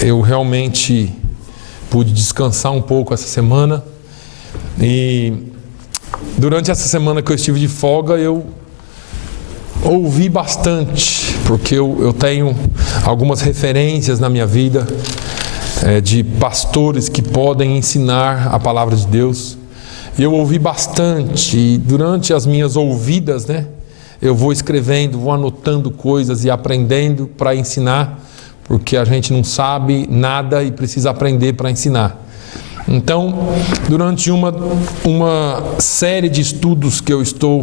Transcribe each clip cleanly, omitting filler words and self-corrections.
Eu realmente pude descansar um pouco essa semana. E durante essa semana que eu estive de folga, eu ouvi bastante, porque eu tenho algumas referências na minha vida de pastores que podem ensinar a palavra de Deus. E eu ouvi bastante, e durante as minhas ouvidas, eu vou escrevendo, vou anotando coisas e aprendendo para ensinar, porque a gente não sabe nada e precisa aprender para ensinar. Então, durante uma série de estudos que eu estou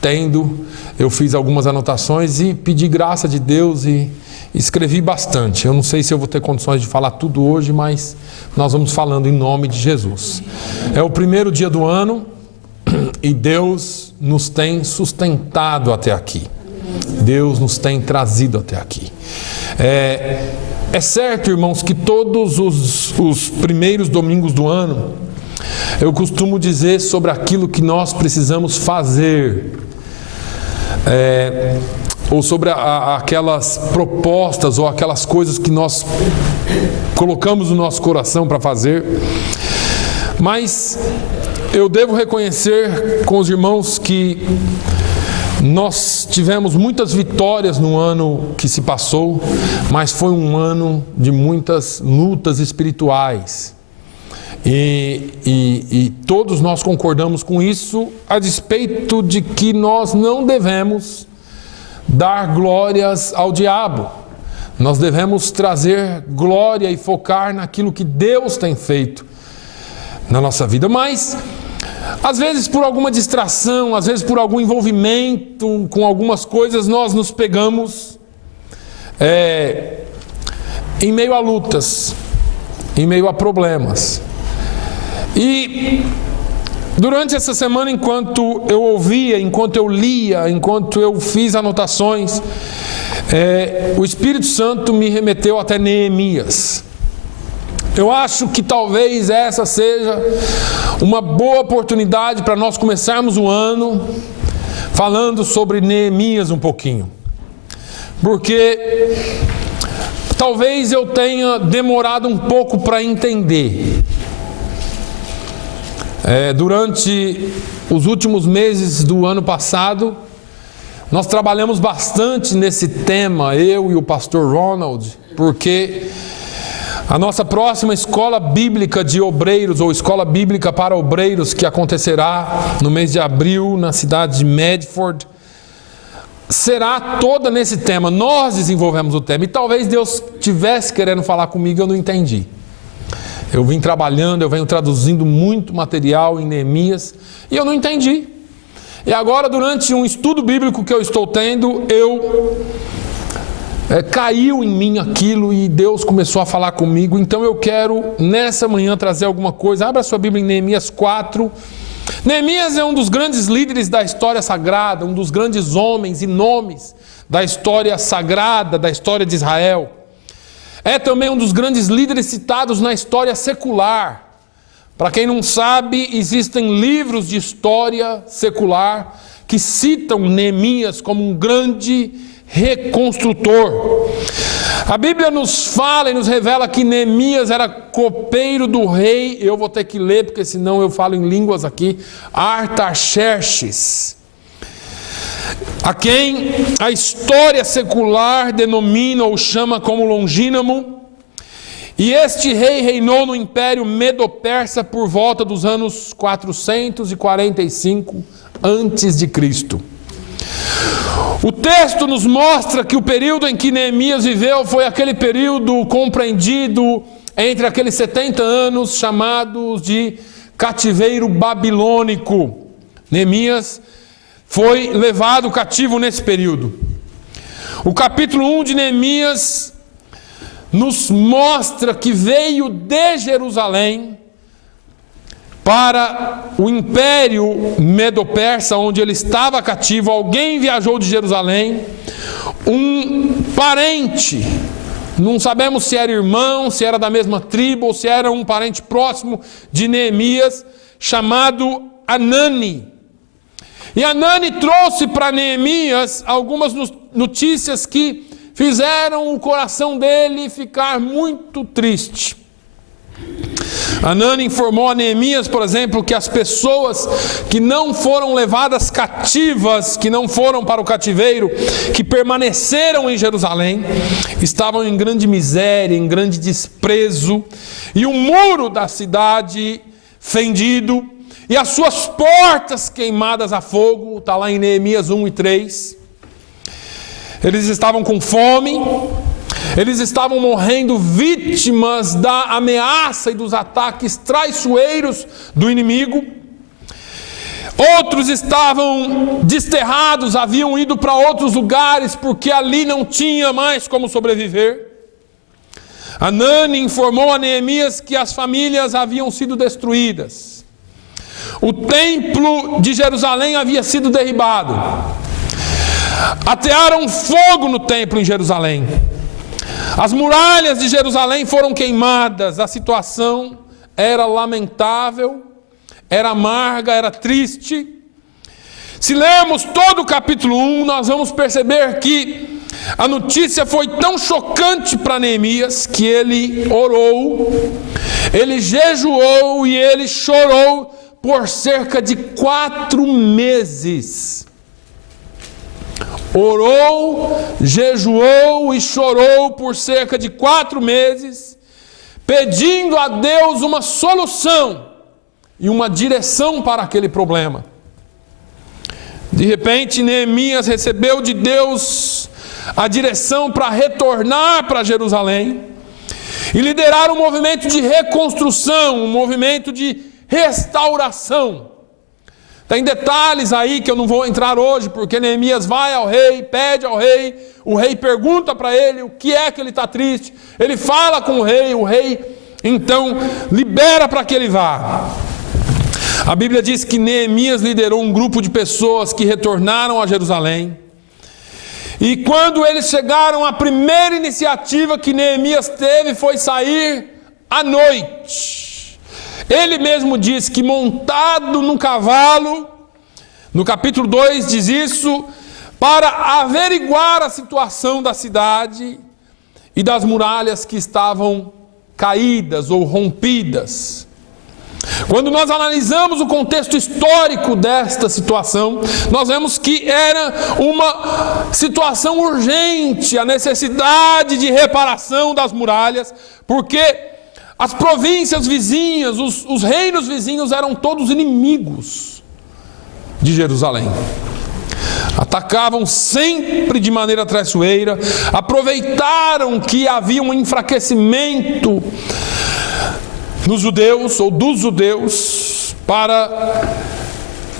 tendo, eu fiz algumas anotações e pedi graça de Deus e escrevi bastante. Eu não sei se eu vou ter condições de falar tudo hoje, mas nós vamos falando em nome de Jesus. É o primeiro dia do ano e Deus nos tem sustentado até aqui. Deus nos tem trazido até aqui. É certo, irmãos, que todos os primeiros domingos do ano eu costumo dizer sobre aquilo que nós precisamos fazer, ou sobre aquelas propostas ou aquelas coisas que nós colocamos no nosso coração para fazer. Mas eu devo reconhecer com os irmãos que nós tivemos muitas vitórias no ano que se passou, mas foi um ano de muitas lutas espirituais. E todos nós concordamos com isso, a despeito de que nós não devemos dar glórias ao diabo. Nós devemos trazer glória e focar naquilo que Deus tem feito na nossa vida. Mas às vezes por alguma distração, às vezes por algum envolvimento com algumas coisas, nós nos pegamos em meio a lutas, em meio a problemas. E durante essa semana, enquanto eu ouvia, enquanto eu lia, enquanto eu fiz anotações, o Espírito Santo me remeteu até Neemias. Eu acho que talvez essa seja uma boa oportunidade para nós começarmos o ano falando sobre Neemias um pouquinho. Porque talvez eu tenha demorado um pouco para entender. Durante os últimos meses do ano passado, nós trabalhamos bastante nesse tema, eu e o pastor Ronald, porque a nossa próxima escola bíblica de obreiros, ou escola bíblica para obreiros, que acontecerá no mês de abril na cidade de Medford, será toda nesse tema. Nós desenvolvemos o tema e talvez Deus estivesse querendo falar comigo e eu não entendi. Eu vim trabalhando, eu venho traduzindo muito material em Neemias e eu não entendi. E agora, durante um estudo bíblico que eu estou tendo, caiu em mim aquilo e Deus começou a falar comigo. Então eu quero nessa manhã trazer alguma coisa. Abra sua Bíblia em Neemias 4. Neemias é um dos grandes líderes da história sagrada, um dos grandes homens e nomes da história sagrada, da história de Israel. É também um dos grandes líderes citados na história secular. Para quem não sabe, existem livros de história secular que citam Neemias como um grande reconstrutor. A Bíblia nos fala e nos revela que Neemias era copeiro do rei, eu vou ter que ler porque senão eu falo em línguas aqui, Artaxerxes, a quem a história secular denomina ou chama como Longínamo. E este rei reinou no Império Medo-Persa por volta dos anos 445 a.C. O texto nos mostra que o período em que Neemias viveu foi aquele período compreendido entre aqueles 70 anos chamados de cativeiro babilônico. Neemias foi levado cativo nesse período. O capítulo 1 de Neemias nos mostra que veio de Jerusalém para o Império Medo-Persa, onde ele estava cativo. Alguém viajou de Jerusalém, um parente, não sabemos se era irmão, se era da mesma tribo, ou se era um parente próximo de Neemias, chamado Anani. E Anani trouxe para Neemias algumas notícias que fizeram o coração dele ficar muito triste. Hanani informou a Neemias, por exemplo, que as pessoas que não foram levadas cativas, que não foram para o cativeiro, que permaneceram em Jerusalém, estavam em grande miséria, em grande desprezo, e o muro da cidade fendido, e as suas portas queimadas a fogo, está lá em Neemias 1 e 3. Eles estavam com fome, eles estavam morrendo vítimas da ameaça e dos ataques traiçoeiros do inimigo. Outros estavam desterrados, haviam ido para outros lugares porque ali não tinha mais como sobreviver. Hanani informou a Neemias que as famílias haviam sido destruídas. O templo de Jerusalém havia sido derribado. Atearam fogo no templo em Jerusalém. As muralhas de Jerusalém foram queimadas. A situação era lamentável, era amarga, era triste. Se lermos todo o capítulo 1, nós vamos perceber que a notícia foi tão chocante para Neemias que ele orou, ele jejuou e ele chorou por cerca de 4 meses. Orou, jejuou e chorou por cerca de 4 meses, pedindo a Deus uma solução e uma direção para aquele problema. De repente, Neemias recebeu de Deus a direção para retornar para Jerusalém e liderar um movimento de reconstrução, um movimento de restauração. Tem detalhes aí que eu não vou entrar hoje, porque Neemias vai ao rei, pede ao rei, o rei pergunta para ele o que é que ele está triste, ele fala com o rei então libera para que ele vá. A Bíblia diz que Neemias liderou um grupo de pessoas que retornaram a Jerusalém, e quando eles chegaram, a primeira iniciativa que Neemias teve foi sair à noite. Ele mesmo diz que montado num cavalo, no capítulo 2 diz isso, para averiguar a situação da cidade e das muralhas que estavam caídas ou rompidas. Quando nós analisamos o contexto histórico desta situação, nós vemos que era uma situação urgente, a necessidade de reparação das muralhas, porque as províncias vizinhas, os reinos vizinhos eram todos inimigos de Jerusalém. Atacavam sempre de maneira traiçoeira, aproveitaram que havia um enfraquecimento nos judeus ou dos judeus para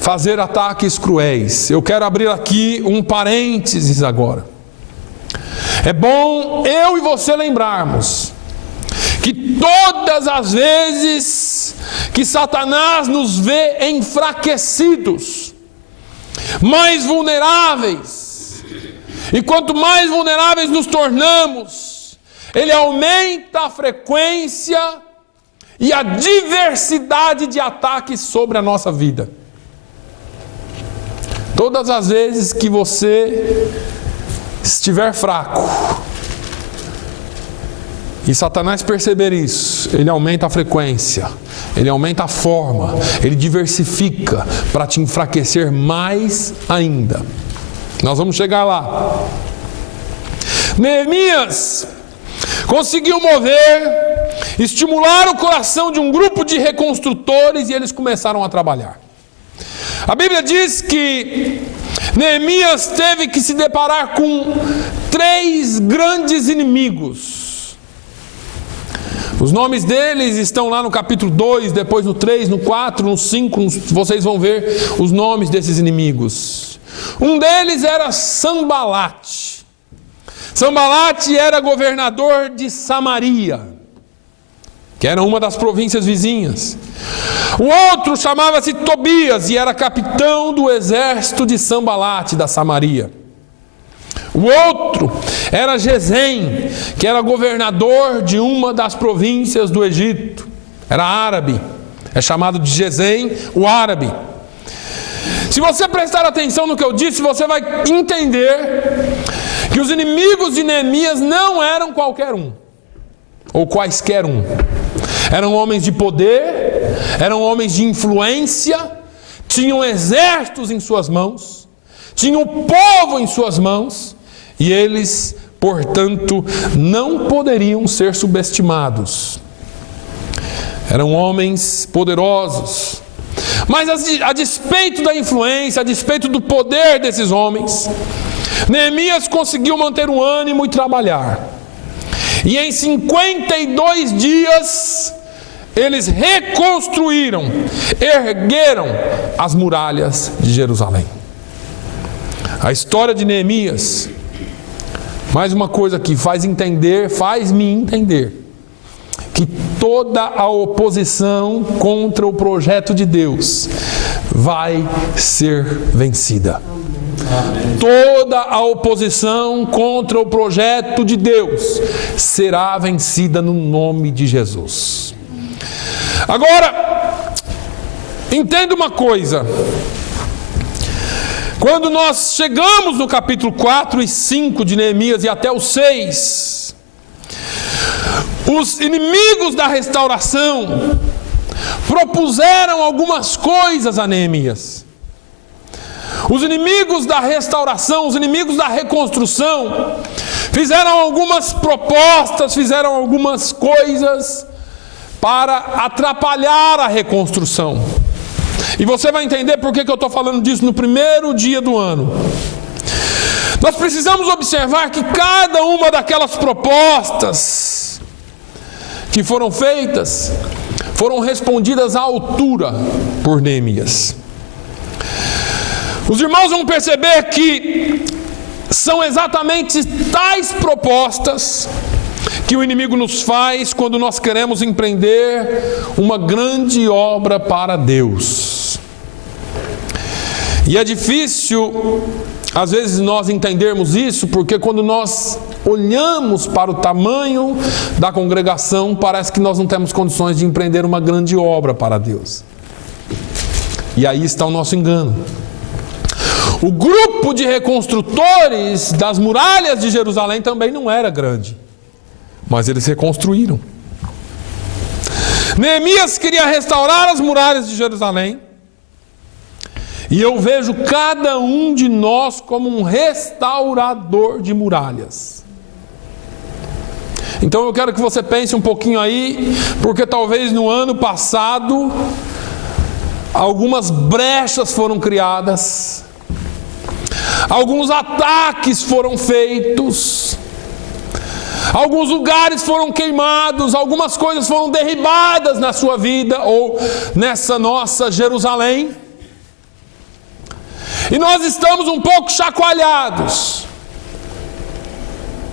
fazer ataques cruéis. Eu quero abrir aqui um parênteses agora. É bom eu e você lembrarmos que todas as vezes que Satanás nos vê enfraquecidos, mais vulneráveis, e quanto mais vulneráveis nos tornamos, ele aumenta a frequência e a diversidade de ataques sobre a nossa vida. Todas as vezes que você estiver fraco, e Satanás perceber isso, ele aumenta a frequência, ele aumenta a forma, ele diversifica para te enfraquecer mais ainda. Nós vamos chegar lá. Neemias conseguiu estimular o coração de um grupo de reconstrutores e eles começaram a trabalhar. A Bíblia diz que Neemias teve que se deparar com 3 grandes inimigos. Os nomes deles estão lá no capítulo 2, depois no 3, no 4, no 5, vocês vão ver os nomes desses inimigos. Um deles era Sanbalate. Sanbalate era governador de Samaria, que era uma das províncias vizinhas. O outro chamava-se Tobias e era capitão do exército de Sanbalate, da Samaria. O outro era Gesem, que era governador de uma das províncias do Egito. Era árabe, é chamado de Gesem, o árabe. Se você prestar atenção no que eu disse, você vai entender que os inimigos de Neemias não eram qualquer um, ou quaisquer um. Eram homens de poder, eram homens de influência, tinham exércitos em suas mãos, tinham o povo em suas mãos, e eles, portanto, não poderiam ser subestimados. Eram homens poderosos. Mas a despeito da influência, a despeito do poder desses homens, Neemias conseguiu manter o ânimo e trabalhar. E em 52 dias, eles reconstruíram, ergueram as muralhas de Jerusalém. A história de Neemias, mais uma coisa que faz-me entender, que toda a oposição contra o projeto de Deus vai ser vencida. Amém. Toda a oposição contra o projeto de Deus será vencida no nome de Jesus. Agora, entenda uma coisa. Quando nós chegamos no capítulo 4 e 5 de Neemias e até o 6, os inimigos da restauração propuseram algumas coisas a Neemias. Os inimigos da restauração, os inimigos da reconstrução, fizeram algumas propostas, fizeram algumas coisas para atrapalhar a reconstrução. E você vai entender por que eu estou falando disso no primeiro dia do ano. Nós precisamos observar que cada uma daquelas propostas que foram feitas, foram respondidas à altura por Neemias. Os irmãos vão perceber que são exatamente tais propostas que o inimigo nos faz quando nós queremos empreender uma grande obra para Deus. E é difícil, às vezes, nós entendermos isso, porque quando nós olhamos para o tamanho da congregação, parece que nós não temos condições de empreender uma grande obra para Deus. E aí está o nosso engano. O grupo de reconstrutores das muralhas de Jerusalém também não era grande, mas eles reconstruíram. Neemias queria restaurar as muralhas de Jerusalém, e eu vejo cada um de nós como um restaurador de muralhas. Então eu quero que você pense um pouquinho aí, porque talvez no ano passado algumas brechas foram criadas, alguns ataques foram feitos, alguns lugares foram queimados, algumas coisas foram derribadas na sua vida ou nessa nossa Jerusalém. E nós estamos um pouco chacoalhados.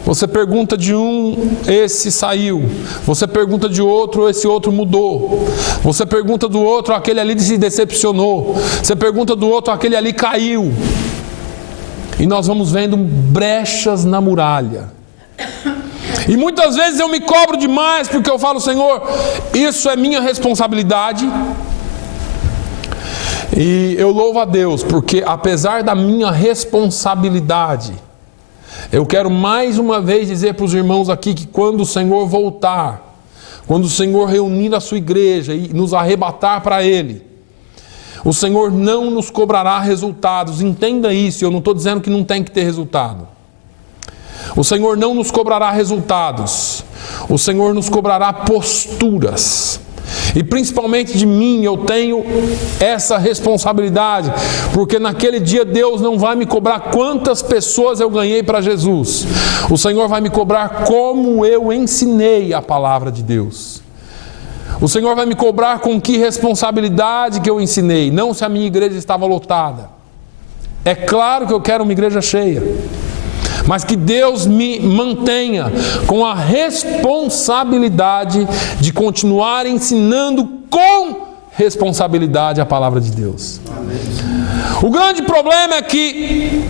Você pergunta de um, esse saiu. Você pergunta de outro, esse outro mudou. Você pergunta do outro, aquele ali se decepcionou. Você pergunta do outro, aquele ali caiu. E nós vamos vendo brechas na muralha. E muitas vezes eu me cobro demais, porque eu falo, Senhor, isso é minha responsabilidade. E eu louvo a Deus, porque apesar da minha responsabilidade, eu quero mais uma vez dizer para os irmãos aqui que quando o Senhor voltar, quando o Senhor reunir a sua igreja e nos arrebatar para Ele, o Senhor não nos cobrará resultados. Entenda isso, eu não estou dizendo que não tem que ter resultado. O Senhor não nos cobrará resultados, o Senhor nos cobrará posturas. E principalmente de mim, eu tenho essa responsabilidade, porque naquele dia Deus não vai me cobrar quantas pessoas eu ganhei para Jesus. O Senhor vai me cobrar como eu ensinei a palavra de Deus. O Senhor vai me cobrar com que responsabilidade que eu ensinei, não se a minha igreja estava lotada. É claro que eu quero uma igreja cheia, mas que Deus me mantenha com a responsabilidade de continuar ensinando com responsabilidade a palavra de Deus. Amém. O grande problema é que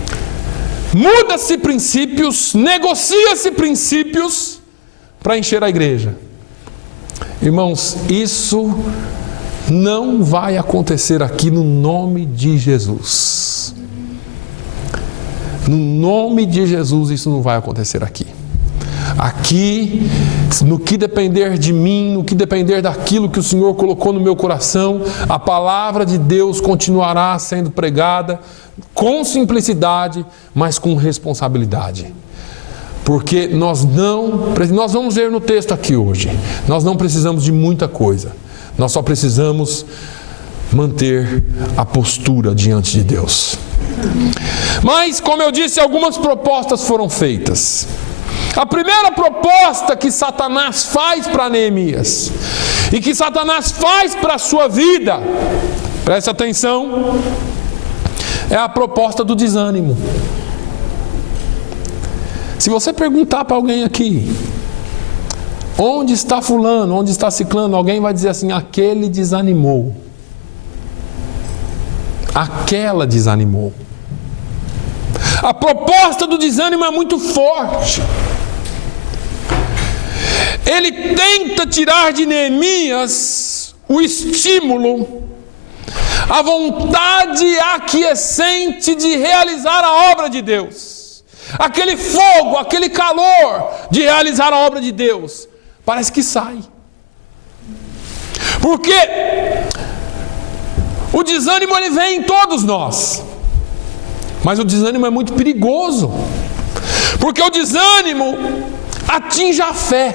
muda-se princípios, negocia-se princípios para encher a igreja. Irmãos, isso não vai acontecer aqui no nome de Jesus. No nome de Jesus isso não vai acontecer aqui. Aqui, no que depender de mim, no que depender daquilo que o Senhor colocou no meu coração, a palavra de Deus continuará sendo pregada com simplicidade, mas com responsabilidade. Porque nós vamos ver no texto aqui hoje, nós não precisamos de muita coisa, nós só precisamos manter a postura diante de Deus. Mas, como eu disse, algumas propostas foram feitas. A primeira proposta que Satanás faz para Neemias, e que Satanás faz para a sua vida, preste atenção, é a proposta do desânimo. Se você perguntar para alguém aqui, onde está fulano, onde está ciclano, alguém vai dizer assim, aquele desanimou. Aquela desanimou. A proposta do desânimo é muito forte. Ele tenta tirar de Neemias o estímulo, a vontade aquiescente de realizar a obra de Deus. Aquele fogo, aquele calor de realizar a obra de Deus, parece que sai. Porque o desânimo ele vem em todos nós. Mas o desânimo é muito perigoso. Porque o desânimo atinge a fé.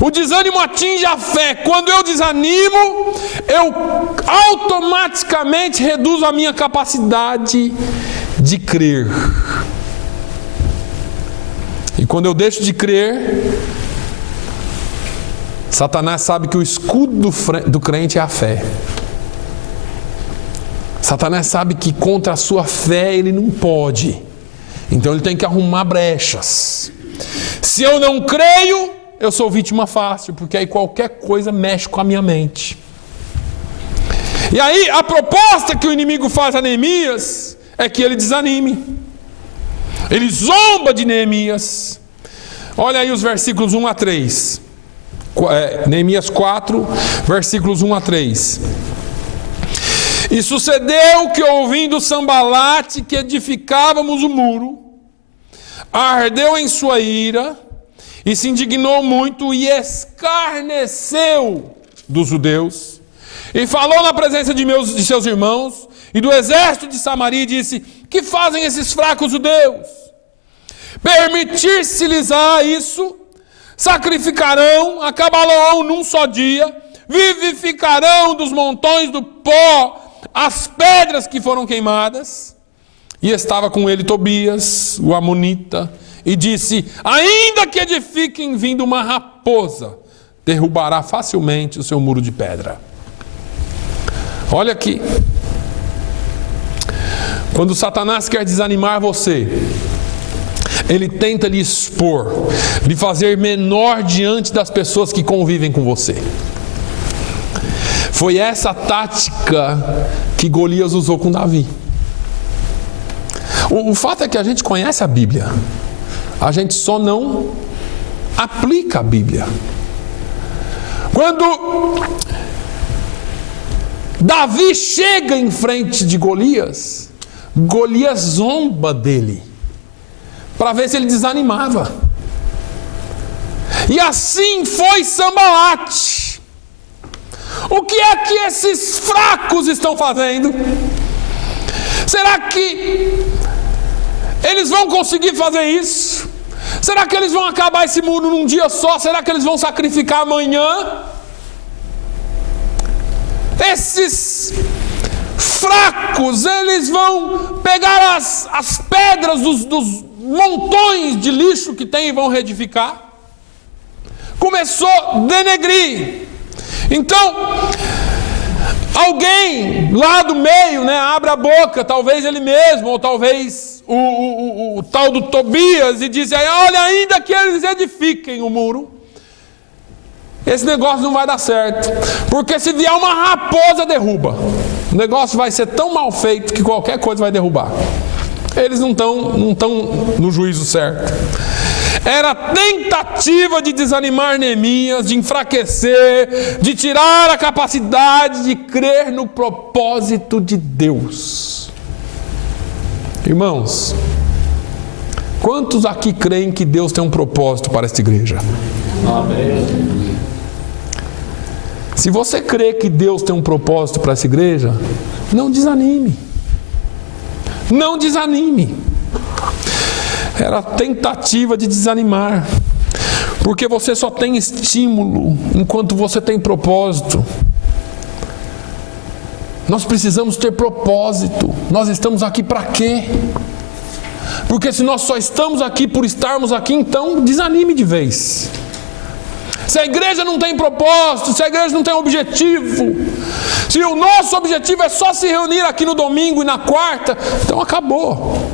O desânimo atinge a fé. Quando eu desanimo, eu automaticamente reduzo a minha capacidade de crer. E quando eu deixo de crer, Satanás sabe que o escudo do crente é a fé. Satanás sabe que contra a sua fé ele não pode. Então ele tem que arrumar brechas. Se eu não creio, eu sou vítima fácil, porque aí qualquer coisa mexe com a minha mente. E aí a proposta que o inimigo faz a Neemias é que ele desanime. Ele zomba de Neemias. Olha aí os versículos 1 a 3. Neemias 4, versículos 1 a 3. E sucedeu que, ouvindo Sambalate que edificávamos o muro, ardeu em sua ira e se indignou muito e escarneceu dos judeus e falou na presença de seus irmãos e do exército de Samaria e disse: que fazem esses fracos judeus? Permitir-se-lhes-á isso? Sacrificarão, acabarão num só dia, vivificarão dos montões do pó as pedras que foram queimadas. E estava com ele Tobias, o amonita, e disse: ainda que edifiquem vindo uma raposa, derrubará facilmente o seu muro de pedra. Olha aqui. Quando Satanás quer desanimar você, ele tenta lhe expor, lhe fazer menor diante das pessoas que convivem com você. Foi essa tática que Golias usou com Davi. O fato é que a gente conhece a Bíblia, a gente só não aplica a Bíblia. Quando Davi chega em frente de Golias, Golias zomba dele, para ver se ele desanimava. E assim foi Sambalate. O que é que esses fracos estão fazendo? Será que eles vão conseguir fazer isso? Será que eles vão acabar esse muro num dia só? Será que eles vão sacrificar amanhã? Esses fracos, eles vão pegar as pedras dos montões de lixo que tem e vão reedificar? Começou a denegrir. Então, alguém lá do meio, abre a boca, talvez ele mesmo, ou talvez o tal do Tobias, e diz: olha, ainda que eles edifiquem o muro, esse negócio não vai dar certo, porque se vier uma raposa, derruba. O negócio vai ser tão mal feito que qualquer coisa vai derrubar. Eles não estão no juízo certo. era a tentativa de desanimar Neemias, de enfraquecer, de tirar a capacidade de crer no propósito de Deus. Irmãos, quantos aqui creem que Deus tem um propósito para esta igreja? Amém. Se você crê que Deus tem um propósito para essa igreja, não desanime. Não desanime. Era a tentativa de desanimar, porque você só tem estímulo enquanto você tem propósito. Nós precisamos ter propósito. Nós estamos aqui para quê? Porque se nós só estamos aqui por estarmos aqui, então desanime de vez. Se a igreja não tem propósito, se a igreja não tem objetivo, se o nosso objetivo é só se reunir aqui no domingo e na quarta, então acabou.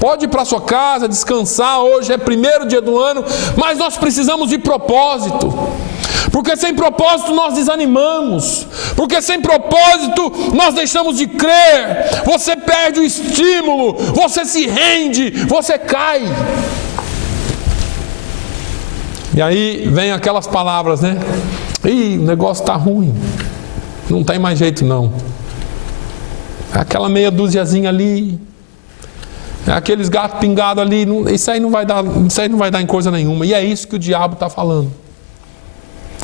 Pode ir para sua casa, descansar, hoje é primeiro dia do ano, mas nós precisamos de propósito. Porque sem propósito nós desanimamos. Porque sem propósito nós deixamos de crer. Você perde o estímulo, você se rende, você cai. E aí vem aquelas palavras, né? Ih, o negócio está ruim. Não tem mais jeito não. É aquela meia dúziazinha ali. É aqueles gatos pingados ali. Isso aí não vai dar em coisa nenhuma. E é isso que o diabo está falando.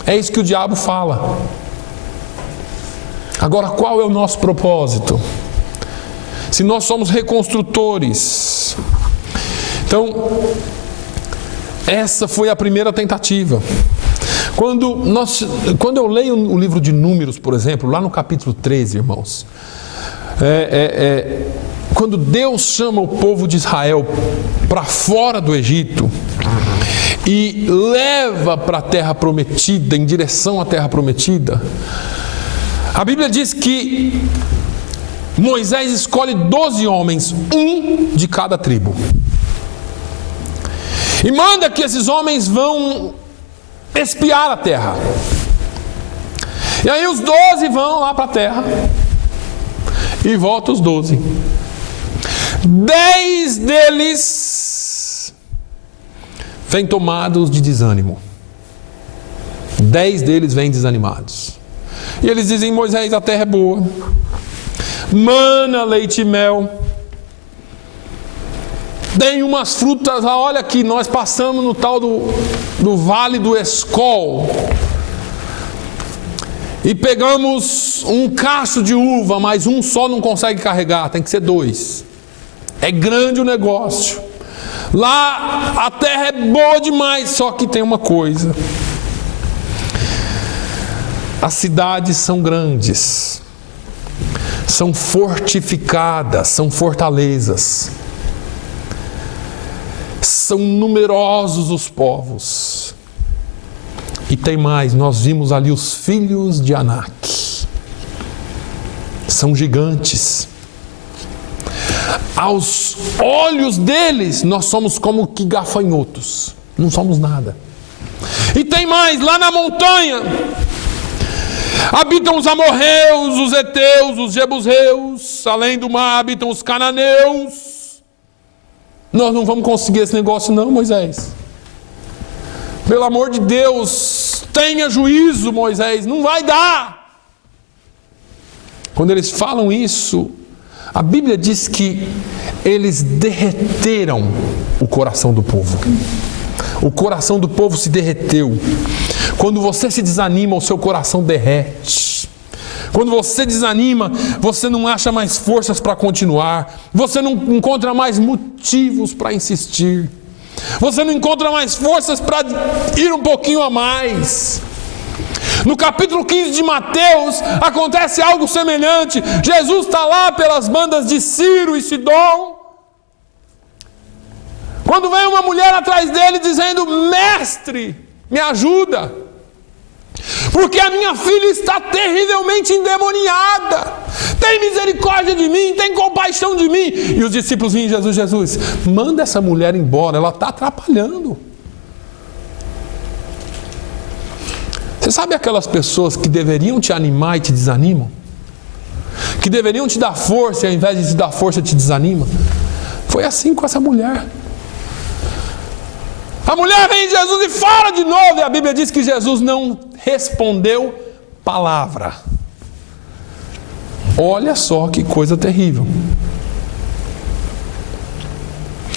É isso que o diabo fala. Agora, qual é o nosso propósito? Se nós somos reconstrutores, então essa foi a primeira tentativa. Quando eu leio o livro de Números, por exemplo, lá no capítulo 13, irmãos, quando Deus chama o povo de Israel para fora do Egito e leva para a terra prometida, em direção à terra prometida, a Bíblia diz que Moisés escolhe 12 homens, um de cada tribo. E manda que esses homens vão espiar a terra. E aí os 12 vão lá para a terra. E voltam os 12. 10 deles vêm tomados de desânimo. 10 deles vêm desanimados. E eles dizem: Moisés, a terra é boa. Mana, leite e mel. Tem umas frutas lá, olha aqui, nós passamos no tal do Vale do Escol e pegamos um cacho de uva, mas um só não consegue carregar, tem que ser 2. É grande o negócio. Lá a terra é boa demais, só que tem uma coisa: as cidades são grandes, são fortificadas, são fortalezas. São numerosos os povos. E tem mais, nós vimos ali os filhos de Anak. São gigantes. Aos olhos deles, nós somos como que gafanhotos. Não somos nada. E tem mais, lá na montanha habitam os amorreus, os heteus, os jebuseus. Além do mar habitam os cananeus. Nós não vamos conseguir esse negócio não, Moisés. Pelo amor de Deus, tenha juízo, Moisés, não vai dar. Quando eles falam isso, a Bíblia diz que eles derreteram o coração do povo. O coração do povo se derreteu. Quando você se desanima, o seu coração derrete. Quando você desanima, você não acha mais forças para continuar. Você não encontra mais motivos para insistir. Você não encontra mais forças para ir um pouquinho a mais. No capítulo 15 de Mateus, acontece algo semelhante. Jesus está lá pelas bandas de Ciro e Sidom. Quando vem uma mulher atrás dele dizendo: Mestre, me ajuda. Porque a minha filha está terrivelmente endemoniada. Tem misericórdia de mim, tem compaixão de mim. E os discípulos vinham: Jesus, manda essa mulher embora, ela está atrapalhando. Você sabe aquelas pessoas que deveriam te animar e te desanimam? Que deveriam te dar força e ao invés de te dar força te desanima? Foi assim com essa mulher. A mulher vem em Jesus e fala de novo, e a Bíblia diz que Jesus não respondeu palavra. Olha só que coisa terrível.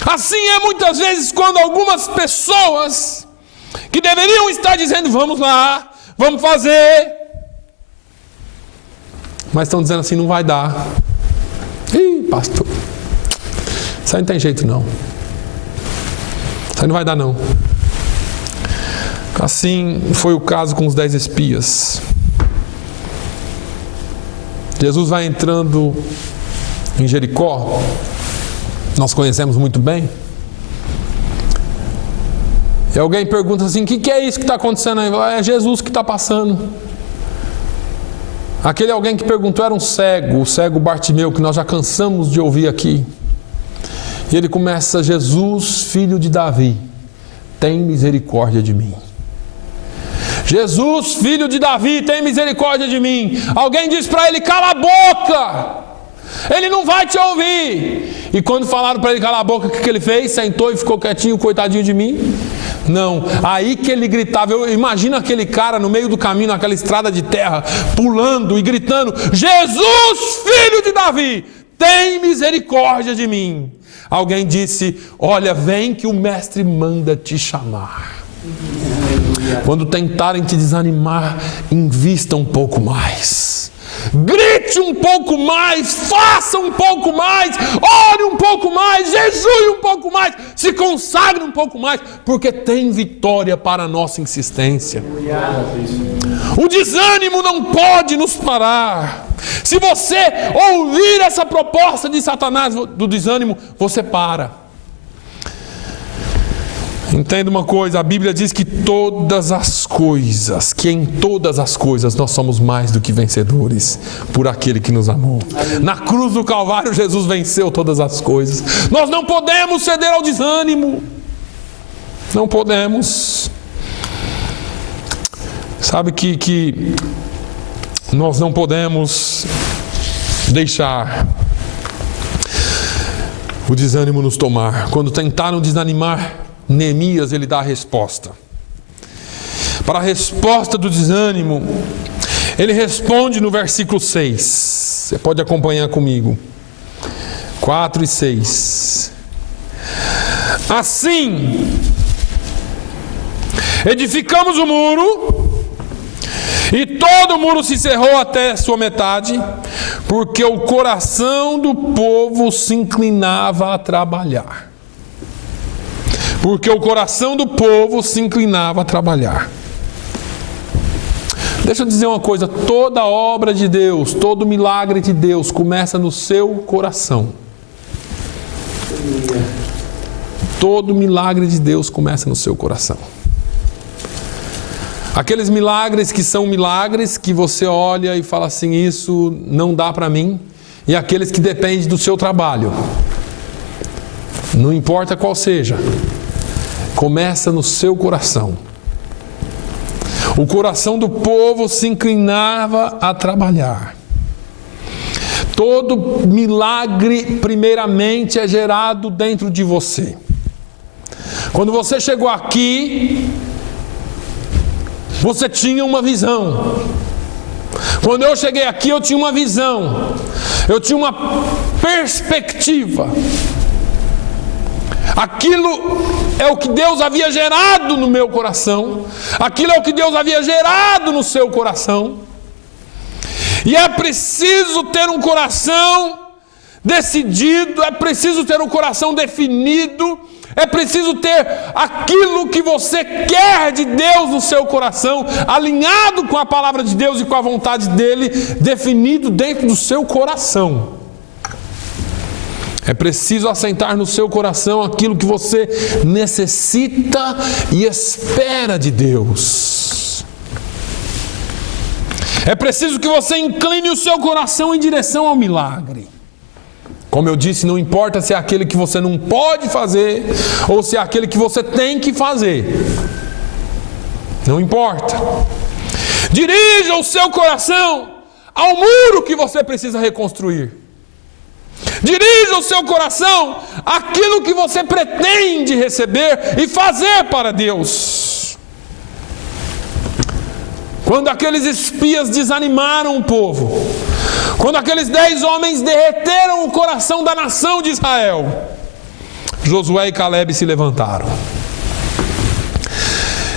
Assim é muitas vezes quando algumas pessoas que deveriam estar dizendo, vamos lá, vamos fazer, mas estão dizendo assim, não vai dar. Ih, pastor, isso aí não tem jeito não. Isso aí não vai dar não. Assim foi o caso com os 10 espias. Jesus vai entrando em Jericó, nós conhecemos muito bem. E alguém pergunta assim, o que é isso que está acontecendo aí? É Jesus que está passando. Aquele alguém que perguntou era um cego, o cego Bartimeu, que nós já cansamos de ouvir aqui. E ele começa, Jesus, filho de Davi, tem misericórdia de mim. Jesus, filho de Davi, tem misericórdia de mim. Alguém diz para ele, cala a boca, ele não vai te ouvir. E quando falaram para ele calar a boca, o que ele fez? Sentou e ficou quietinho, coitadinho de mim? Não, aí que ele gritava. Eu imagino aquele cara no meio do caminho, naquela estrada de terra, pulando e gritando, Jesus, filho de Davi, tem misericórdia de mim. Alguém disse, olha, vem que o mestre manda te chamar. Quando tentarem te desanimar, invista um pouco mais, grite um pouco mais, faça um pouco mais, ore um pouco mais, jejue um pouco mais, se consagre um pouco mais, porque tem vitória para a nossa insistência. O desânimo não pode nos parar. Se você ouvir essa proposta de Satanás do desânimo, você para. Entenda uma coisa, a Bíblia diz que em todas as coisas nós somos mais do que vencedores por aquele que nos amou. Na cruz do Calvário Jesus venceu todas as coisas. Nós não podemos ceder ao desânimo. Não podemos. Sabe que nós não podemos deixar o desânimo nos tomar. Quando tentaram desanimar Neemias, ele dá a resposta. Para a resposta do desânimo, ele responde no versículo 6. Você pode acompanhar comigo. 4 e 6. Assim, edificamos o muro, e todo o muro se cerrou até sua metade, porque o coração do povo se inclinava a trabalhar. Porque o coração do povo se inclinava a trabalhar. Deixa eu dizer uma coisa, toda obra de Deus, todo milagre de Deus começa no seu coração. Todo milagre de Deus começa no seu coração. Aqueles milagres que são milagres que você olha e fala assim, isso não dá para mim, e aqueles que dependem do seu trabalho, não importa qual seja, começa no seu coração. O coração do povo se inclinava a trabalhar. Todo milagre, primeiramente, é gerado dentro de você. Quando você chegou aqui, você tinha uma visão. Quando eu cheguei aqui, eu tinha uma visão. Eu tinha uma perspectiva. Aquilo é o que Deus havia gerado no meu coração. Aquilo é o que Deus havia gerado no seu coração. E é preciso ter um coração decidido, é preciso ter um coração definido, é preciso ter aquilo que você quer de Deus no seu coração, alinhado com a palavra de Deus e com a vontade dele, definido dentro do seu coração. É preciso assentar no seu coração aquilo que você necessita e espera de Deus. É preciso que você incline o seu coração em direção ao milagre. Como eu disse, não importa se é aquele que você não pode fazer ou se é aquele que você tem que fazer. Não importa. Dirija o seu coração ao muro que você precisa reconstruir. Dirija o seu coração àquilo que você pretende receber e fazer para Deus. Quando aqueles espias desanimaram o povo, quando aqueles 10 homens derreteram o coração da nação de Israel, Josué e Calebe se levantaram.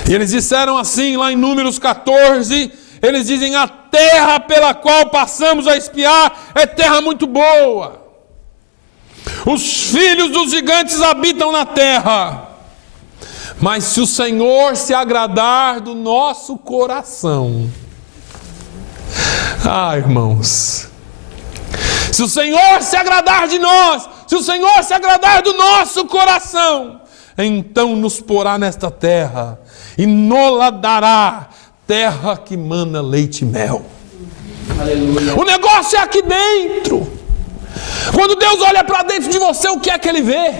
E eles disseram assim, lá em Números 14, eles dizem: a terra pela qual passamos a espiar é terra muito boa. Os filhos dos gigantes habitam na terra. Mas se o Senhor se agradar do nosso coração, irmãos, se o Senhor se agradar de nós, se o Senhor se agradar do nosso coração, então nos porá nesta terra e nos-la dará, terra que mana leite e mel. Aleluia. O negócio é aqui dentro. Quando Deus olha para dentro de você, o que é que Ele vê?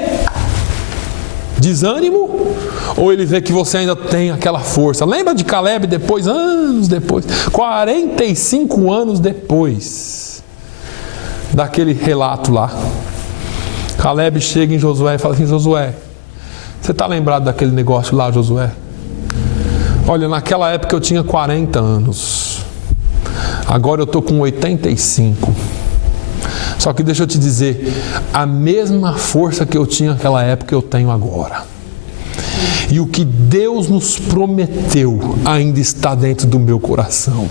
Desânimo? Ou Ele vê que você ainda tem aquela força? Lembra de Calebe depois, anos depois, 45 anos depois daquele relato lá, Calebe chega em Josué e fala assim: Josué, você está lembrado daquele negócio lá, Josué? Olha, naquela época eu tinha 40 anos, agora eu estou com 85. Só que deixa eu te dizer, a mesma força que eu tinha naquela época eu tenho agora. E o que Deus nos prometeu ainda está dentro do meu coração.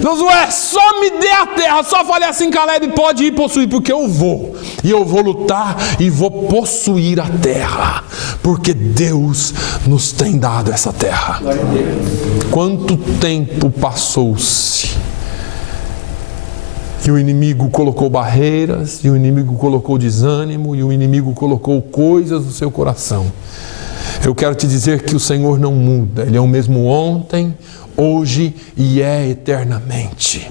Josué, só me dê a terra. Só falei assim: Calebe, pode ir possuir, porque eu vou. E eu vou lutar e vou possuir a terra, porque Deus nos tem dado essa terra. Quanto tempo passou-se, e o inimigo colocou barreiras, e o inimigo colocou desânimo, e o inimigo colocou coisas no seu coração. Eu quero te dizer que o Senhor não muda. Ele é o mesmo ontem, hoje e é eternamente.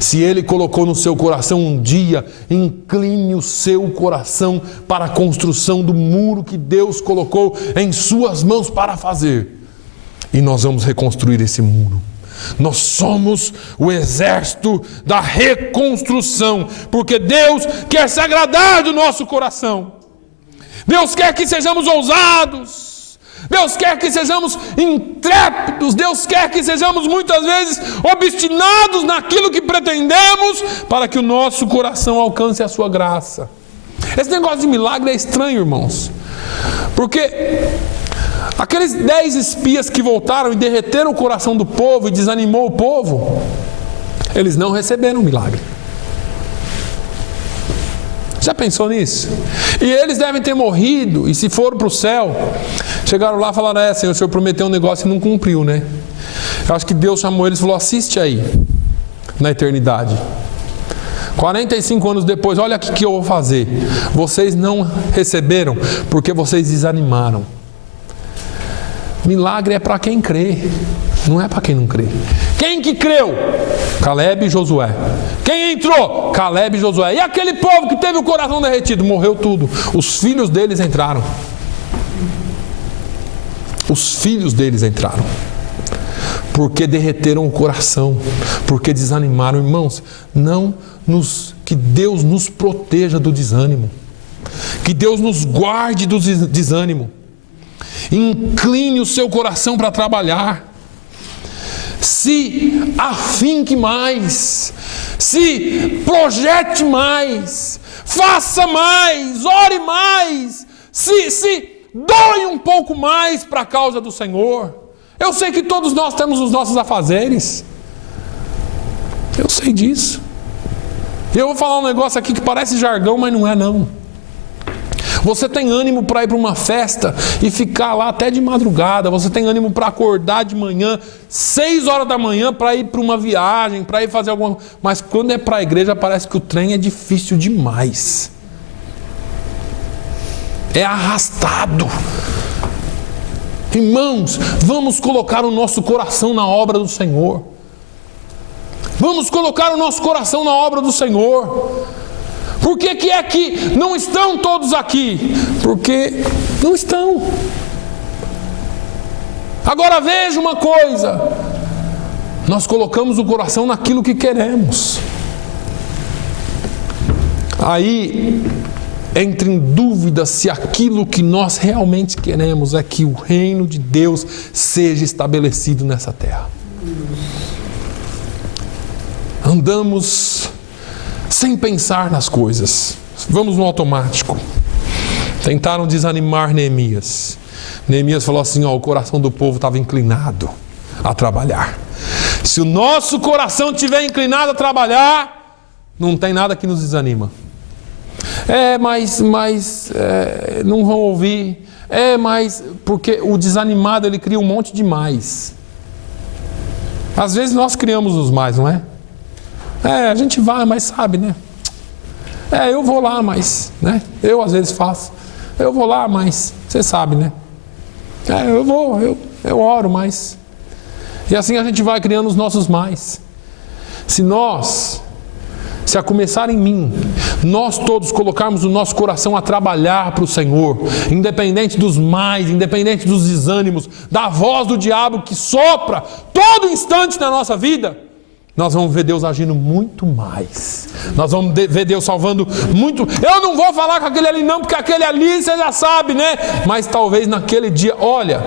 Se Ele colocou no seu coração um dia, incline o seu coração para a construção do muro que Deus colocou em suas mãos para fazer. E nós vamos reconstruir esse muro. Nós somos o exército da reconstrução, porque Deus quer se agradar do nosso coração. Deus quer que sejamos ousados. Deus quer que sejamos intrépidos. Deus quer que sejamos muitas vezes obstinados naquilo que pretendemos, para que o nosso coração alcance a sua graça. Esse negócio de milagre é estranho, irmãos, porque aqueles 10 espias que voltaram e derreteram o coração do povo e desanimou o povo, eles não receberam o milagre. Já pensou nisso? E eles devem ter morrido, e se foram para o céu, chegaram lá e falaram: Senhor, o Senhor prometeu um negócio e não cumpriu, né? Eu acho que Deus chamou eles e falou: assiste aí, na eternidade. 45 anos depois, olha o que eu vou fazer. Vocês não receberam porque vocês desanimaram. Milagre é para quem crê, não é para quem não crê. Quem que creu? Calebe e Josué. Quem entrou? Calebe e Josué. E aquele povo que teve o coração derretido, morreu tudo. Os filhos deles entraram. Os filhos deles entraram. Porque derreteram o coração, porque desanimaram. Irmãos, que Deus nos proteja do desânimo. Que Deus nos guarde do desânimo. Incline o seu coração para trabalhar. Se afinque mais. Se projete mais. Faça mais. Ore mais. Se doe um pouco mais para a causa do Senhor. Eu sei que todos nós temos os nossos afazeres. Eu sei disso. E eu vou falar um negócio aqui que parece jargão, mas não é não. Você tem ânimo para ir para uma festa e ficar lá até de madrugada. Você tem ânimo para acordar de manhã, 6 horas da manhã, para ir para uma viagem, para ir fazer alguma coisa. Mas quando é para a igreja, parece que o trem é difícil demais. É arrastado. Irmãos, vamos colocar o nosso coração na obra do Senhor. Vamos colocar o nosso coração na obra do Senhor. Por que é que não estão todos aqui? Porque não estão. Agora veja uma coisa: nós colocamos o coração naquilo que queremos. aí entra em dúvida se aquilo que nós realmente queremos é que o reino de Deus seja estabelecido nessa terra. Andamos sem pensar nas coisas, vamos no automático. Tentaram desanimar Neemias. Neemias falou assim: o coração do povo estava inclinado a trabalhar. Se o nosso coração estiver inclinado a trabalhar, não tem nada que nos desanima. Mas não vão ouvir. Porque o desanimado, ele cria um monte de mais. Às vezes nós criamos os mais, não é? A gente vai, mas sabe, né? Eu vou lá, mas, né? Eu às vezes faço. Eu vou lá, mas você sabe, né? Eu oro, mas... E assim a gente vai criando os nossos mais. Se a começar em mim, nós todos colocarmos o nosso coração a trabalhar para o Senhor, independente dos mais, independente dos desânimos, da voz do diabo que sopra todo instante na nossa vida, nós vamos ver Deus agindo muito mais. Nós vamos ver Deus salvando muito. Eu não vou falar com aquele ali não, porque aquele ali você já sabe, né? Mas talvez naquele dia, olha,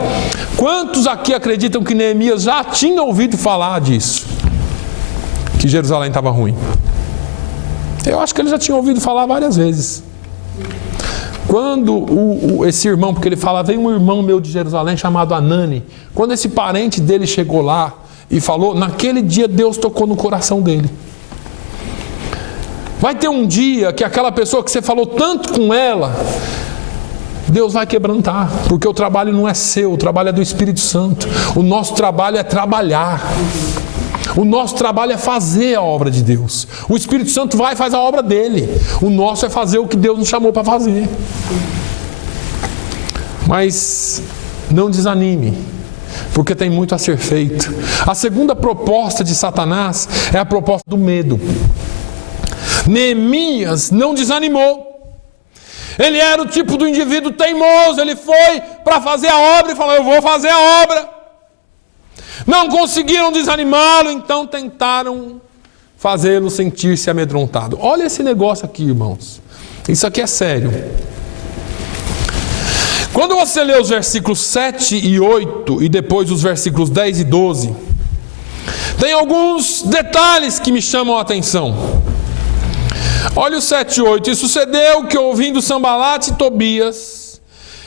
quantos aqui acreditam que Neemias já tinha ouvido falar disso? Que Jerusalém estava ruim. Eu acho que ele já tinha ouvido falar várias vezes. Quando esse irmão, porque ele fala, vem um irmão meu de Jerusalém chamado Anani. Quando esse parente dele chegou lá e falou, naquele dia Deus tocou no coração dele. Vai ter um dia que aquela pessoa que você falou tanto com ela, Deus vai quebrantar, porque o trabalho não é seu, o trabalho é do Espírito Santo. O nosso trabalho é trabalhar. O nosso trabalho é fazer a obra de Deus. O Espírito Santo vai e faz a obra dele. O nosso é fazer o que Deus nos chamou para fazer. Mas não desanime, porque tem muito a ser feito. A segunda proposta de Satanás é a proposta do medo. Neemias não desanimou. Ele era o tipo do indivíduo teimoso. Ele foi para fazer a obra e falou, eu vou fazer a obra. Não conseguiram desanimá-lo, então tentaram fazê-lo sentir-se amedrontado. Olha esse negócio aqui, irmãos. Isso aqui é sério. Quando você lê os versículos 7 e 8 e depois os versículos 10 e 12, tem alguns detalhes que me chamam a atenção. Olha o 7 e 8. E sucedeu que, ouvindo Sambalate e Tobias,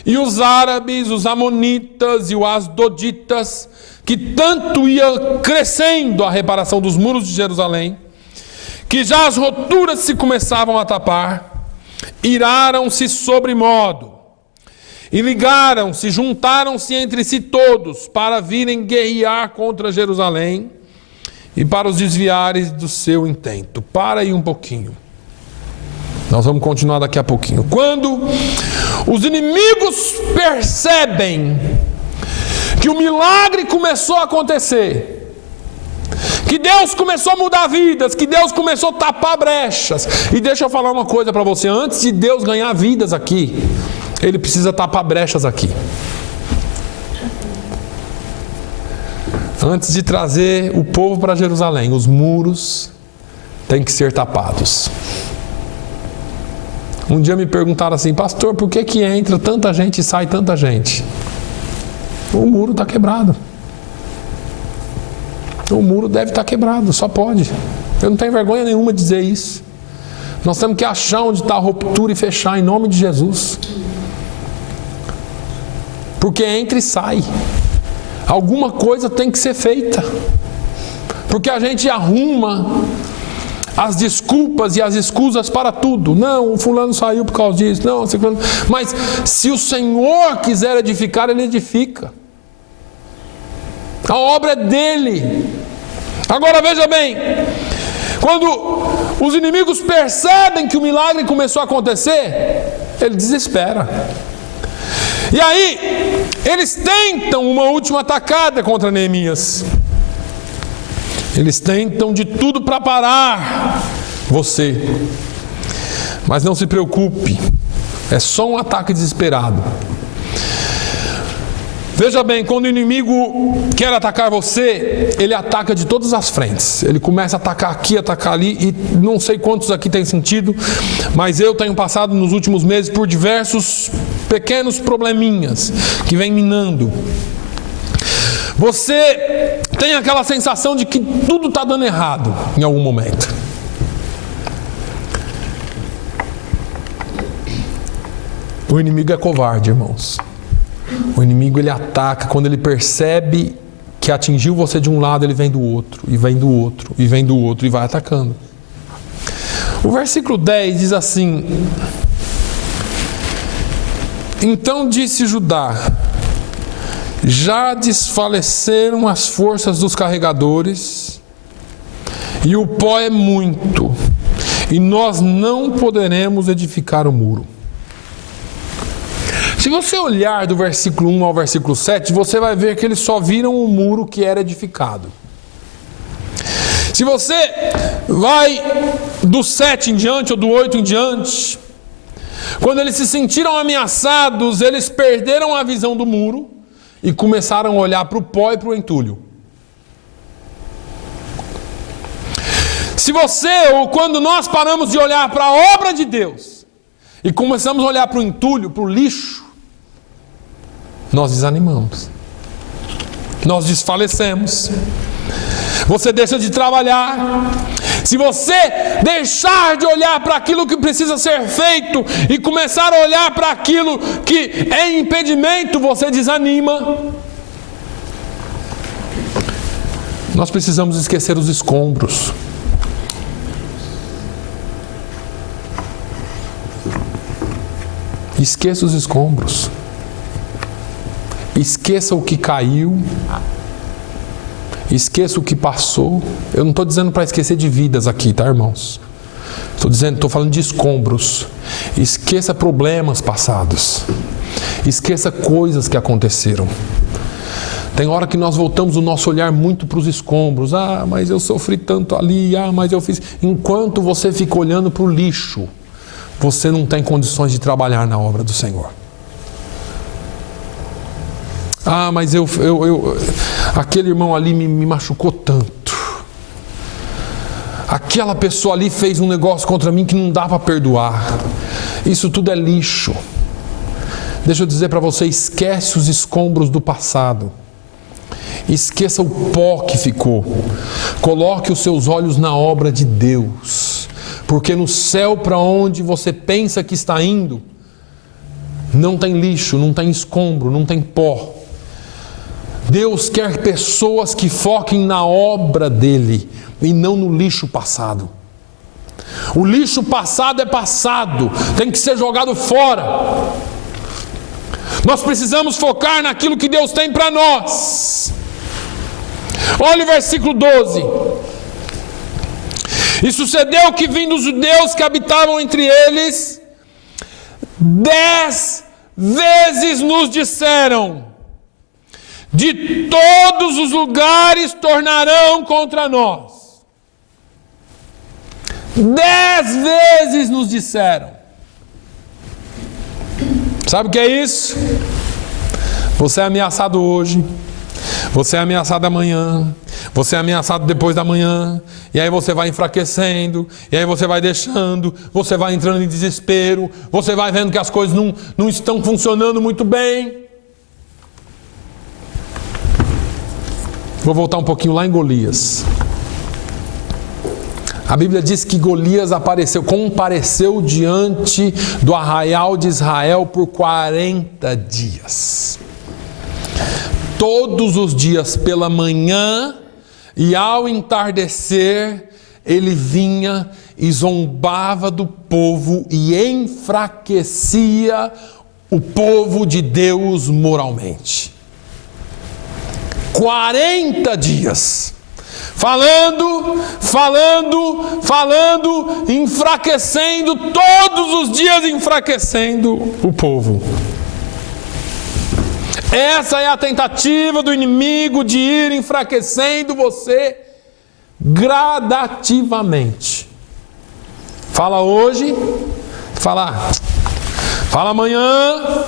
e os árabes, os amonitas e os asdoditas, que tanto ia crescendo a reparação dos muros de Jerusalém, que já as roturas se começavam a tapar, iraram-se sobremodo, e ligaram-se, juntaram-se entre si todos, para virem guerrear contra Jerusalém, e para os desviares do seu intento. Para aí um pouquinho. Nós vamos continuar daqui a pouquinho. Quando os inimigos percebem que o milagre começou a acontecer, que Deus começou a mudar vidas, que Deus começou a tapar brechas. E deixa eu falar uma coisa para você, antes de Deus ganhar vidas aqui, Ele precisa tapar brechas aqui. Antes de trazer o povo para Jerusalém, os muros têm que ser tapados. Um dia me perguntaram assim, pastor, por que entra tanta gente e sai tanta gente? O muro está quebrado. O muro deve estar quebrado, só pode. Eu não tenho vergonha nenhuma de dizer isso. Nós temos que achar onde está a ruptura e fechar em nome de Jesus. Porque entra e sai. Alguma coisa tem que ser feita. Porque a gente arruma as desculpas e as escusas para tudo. Não, o fulano saiu por causa disso. Não, mas se o Senhor quiser edificar, Ele edifica. A obra é dele. Agora veja bem, quando os inimigos percebem que o milagre começou a acontecer, ele desespera. E aí, eles tentam uma última atacada contra Neemias. Eles tentam de tudo para parar você. Mas não se preocupe, é só um ataque desesperado. Veja bem, quando o inimigo quer atacar você, ele ataca de todas as frentes. Ele começa a atacar aqui, atacar ali, e não sei quantos aqui tem sentido, mas eu tenho passado nos últimos meses por diversos pequenos probleminhas que vem minando. Você tem aquela sensação de que tudo está dando errado em algum momento. O inimigo é covarde, irmãos. O inimigo, ele ataca quando ele percebe que atingiu você de um lado, ele vem do outro, e vem do outro, e vem do outro, e vai atacando. O versículo 10 diz assim: então disse Judá: já desfaleceram as forças dos carregadores, e o pó é muito, e nós não poderemos edificar o muro. Se você olhar do versículo 1 ao versículo 7, você vai ver que eles só viram o muro que era edificado. Se você vai do 7 em diante ou do 8 em diante, quando eles se sentiram ameaçados, eles perderam a visão do muro e começaram a olhar para o pó e para o entulho. Se você, ou quando nós paramos de olhar para a obra de Deus e começamos a olhar para o entulho, para o lixo, nós desanimamos, nós desfalecemos, você deixa de trabalhar. Se você deixar de olhar para aquilo que precisa ser feito e começar a olhar para aquilo que é impedimento, você desanima. Nós precisamos esquecer os escombros. Esqueça os escombros. Esqueça o que caiu. Esqueça o que passou. Eu não estou dizendo para esquecer de vidas aqui, tá, irmãos? Estou falando de escombros. Esqueça problemas passados. Esqueça coisas que aconteceram. Tem hora que nós voltamos o nosso olhar muito para os escombros. Ah, mas eu sofri tanto ali. Ah, mas eu fiz. Enquanto você fica olhando para o lixo, você não tem condições de trabalhar na obra do Senhor. Ah, mas aquele irmão ali me machucou tanto. Aquela pessoa ali fez um negócio contra mim que não dá para perdoar. Isso tudo é lixo. Deixa eu dizer para você, esquece os escombros do passado. Esqueça o pó que ficou. Coloque os seus olhos na obra de Deus. Porque no céu para onde você pensa que está indo, não tem lixo, não tem escombro, não tem pó. Deus quer pessoas que foquem na obra dele e não no lixo passado. O lixo passado é passado, tem que ser jogado fora. Nós precisamos focar naquilo que Deus tem para nós. Olha o versículo 12. E sucedeu que, vindo os judeus que habitavam entre eles, 10 vezes nos disseram: de todos os lugares tornarão contra nós. 10 vezes nos disseram. Sabe o que é isso? Você é ameaçado hoje, você é ameaçado amanhã, você é ameaçado depois da manhã, e aí você vai enfraquecendo, e aí você vai deixando, você vai entrando em desespero, você vai vendo que as coisas não estão funcionando muito bem. Vou voltar um pouquinho lá em Golias. A Bíblia diz que Golias compareceu diante do arraial de Israel por 40 dias. Todos os dias pela manhã e ao entardecer, ele vinha e zombava do povo e enfraquecia o povo de Deus moralmente. 40 dias. Falando, enfraquecendo, todos os dias enfraquecendo o povo. Essa é a tentativa do inimigo de ir enfraquecendo você gradativamente. Fala hoje, fala amanhã,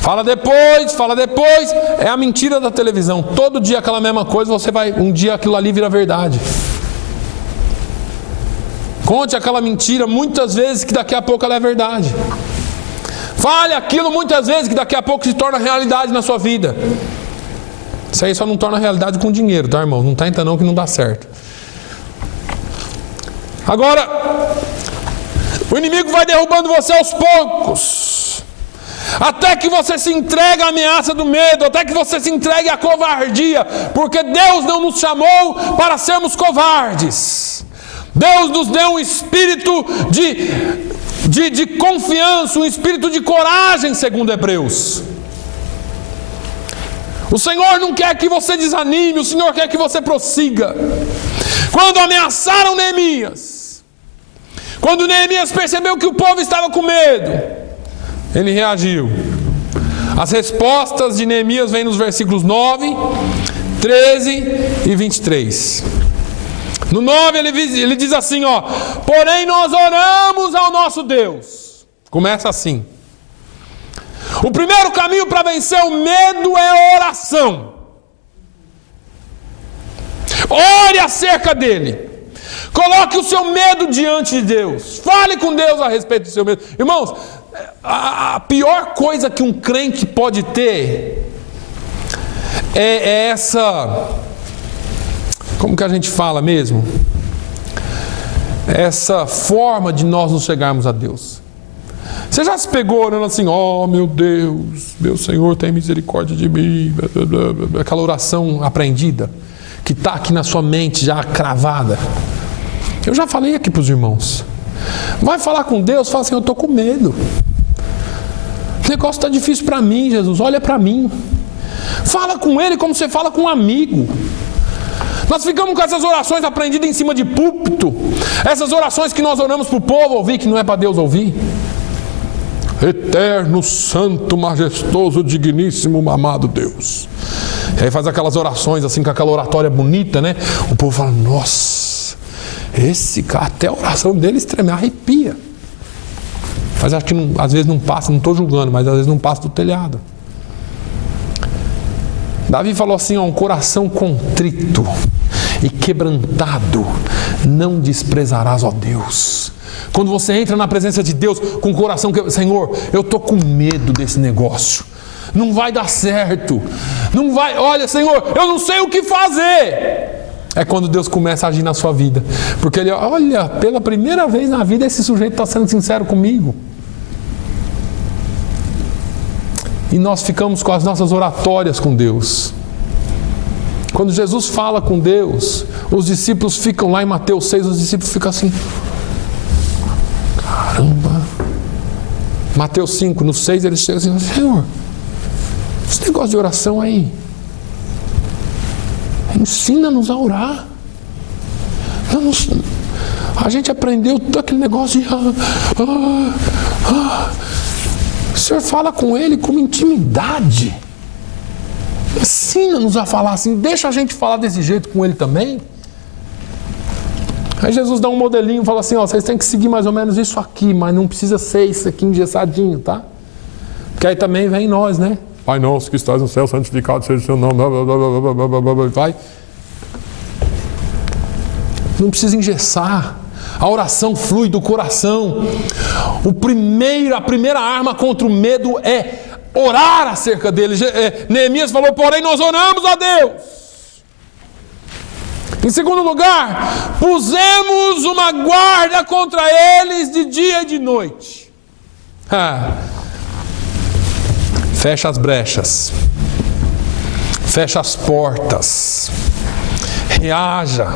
Fala depois. É a mentira da televisão. Todo dia aquela mesma coisa, um dia aquilo ali vira verdade. Conte aquela mentira muitas vezes que daqui a pouco ela é verdade. Fale aquilo muitas vezes que daqui a pouco se torna realidade na sua vida. Isso aí só não torna realidade com dinheiro, tá, irmão? Não tenta não que não dá certo. Agora, o inimigo vai derrubando você aos poucos, até que você se entregue à ameaça do medo, até que você se entregue à covardia, porque Deus não nos chamou para sermos covardes. Deus nos deu um espírito de confiança, um espírito de coragem, segundo Hebreus. O Senhor não quer que você desanime, o Senhor quer que você prossiga. Quando ameaçaram Neemias, quando Neemias percebeu que o povo estava com medo, ele reagiu. As respostas de Neemias vêm nos versículos 9, 13 e 23. No 9 ele diz assim, porém nós oramos ao nosso Deus. Começa assim. O primeiro caminho para vencer o medo é oração. Ore acerca dele. Coloque o seu medo diante de Deus. Fale com Deus a respeito do seu medo. Irmãos, a pior coisa que um crente pode ter é essa... Como que a gente fala mesmo? Essa forma de nós nos chegarmos a Deus. Você já se pegou orando assim, meu Deus, meu Senhor tem misericórdia de mim, aquela oração aprendida, que está aqui na sua mente já cravada. Eu já falei aqui para os irmãos, vai falar com Deus, fala assim, eu estou com medo, o negócio está difícil para mim, Jesus, olha para mim. Fala com Ele como você fala com um amigo. Nós ficamos com essas orações aprendidas em cima de púlpito, essas orações que nós oramos para o povo ouvir, que não é para Deus ouvir. Eterno, santo, majestoso, digníssimo, amado Deus. E aí faz aquelas orações assim, com aquela oratória bonita, né? O povo fala, nossa, esse cara, até a oração dele treme, arrepia. Mas acho que às vezes não passa, não estou julgando, mas às vezes não passa do telhado. Davi falou assim, um coração contrito e quebrantado não desprezarás, ó Deus. Quando você entra na presença de Deus com o coração que, Senhor, eu estou com medo desse negócio, não vai dar certo, não vai, olha Senhor, eu não sei o que fazer. É quando Deus começa a agir na sua vida, porque Ele, olha, pela primeira vez na vida esse sujeito está sendo sincero comigo. E nós ficamos com as nossas oratórias com Deus. Quando Jesus fala com Deus, os discípulos ficam lá em Mateus 6, os discípulos ficam assim, caramba. Mateus 5, no 6 eles chegam assim, Senhor, esse negócio de oração aí, ensina-nos a orar. A gente aprendeu todo aquele negócio de o Senhor fala com Ele com intimidade. Ensina-nos a falar assim, deixa a gente falar desse jeito com Ele também. Aí Jesus dá um modelinho e fala assim, vocês têm que seguir mais ou menos isso aqui, mas não precisa ser isso aqui engessadinho, tá? Porque aí também vem nós, né? Pai nosso que estás no céu, santificado seja o seu nome, vai. Não precisa engessar. A oração flui do coração. A primeira arma contra o medo é orar acerca dele. Neemias falou, porém nós oramos a Deus. Em segundo lugar, pusemos uma guarda contra eles de dia e de noite. Fecha as brechas. Fecha as portas. Reaja.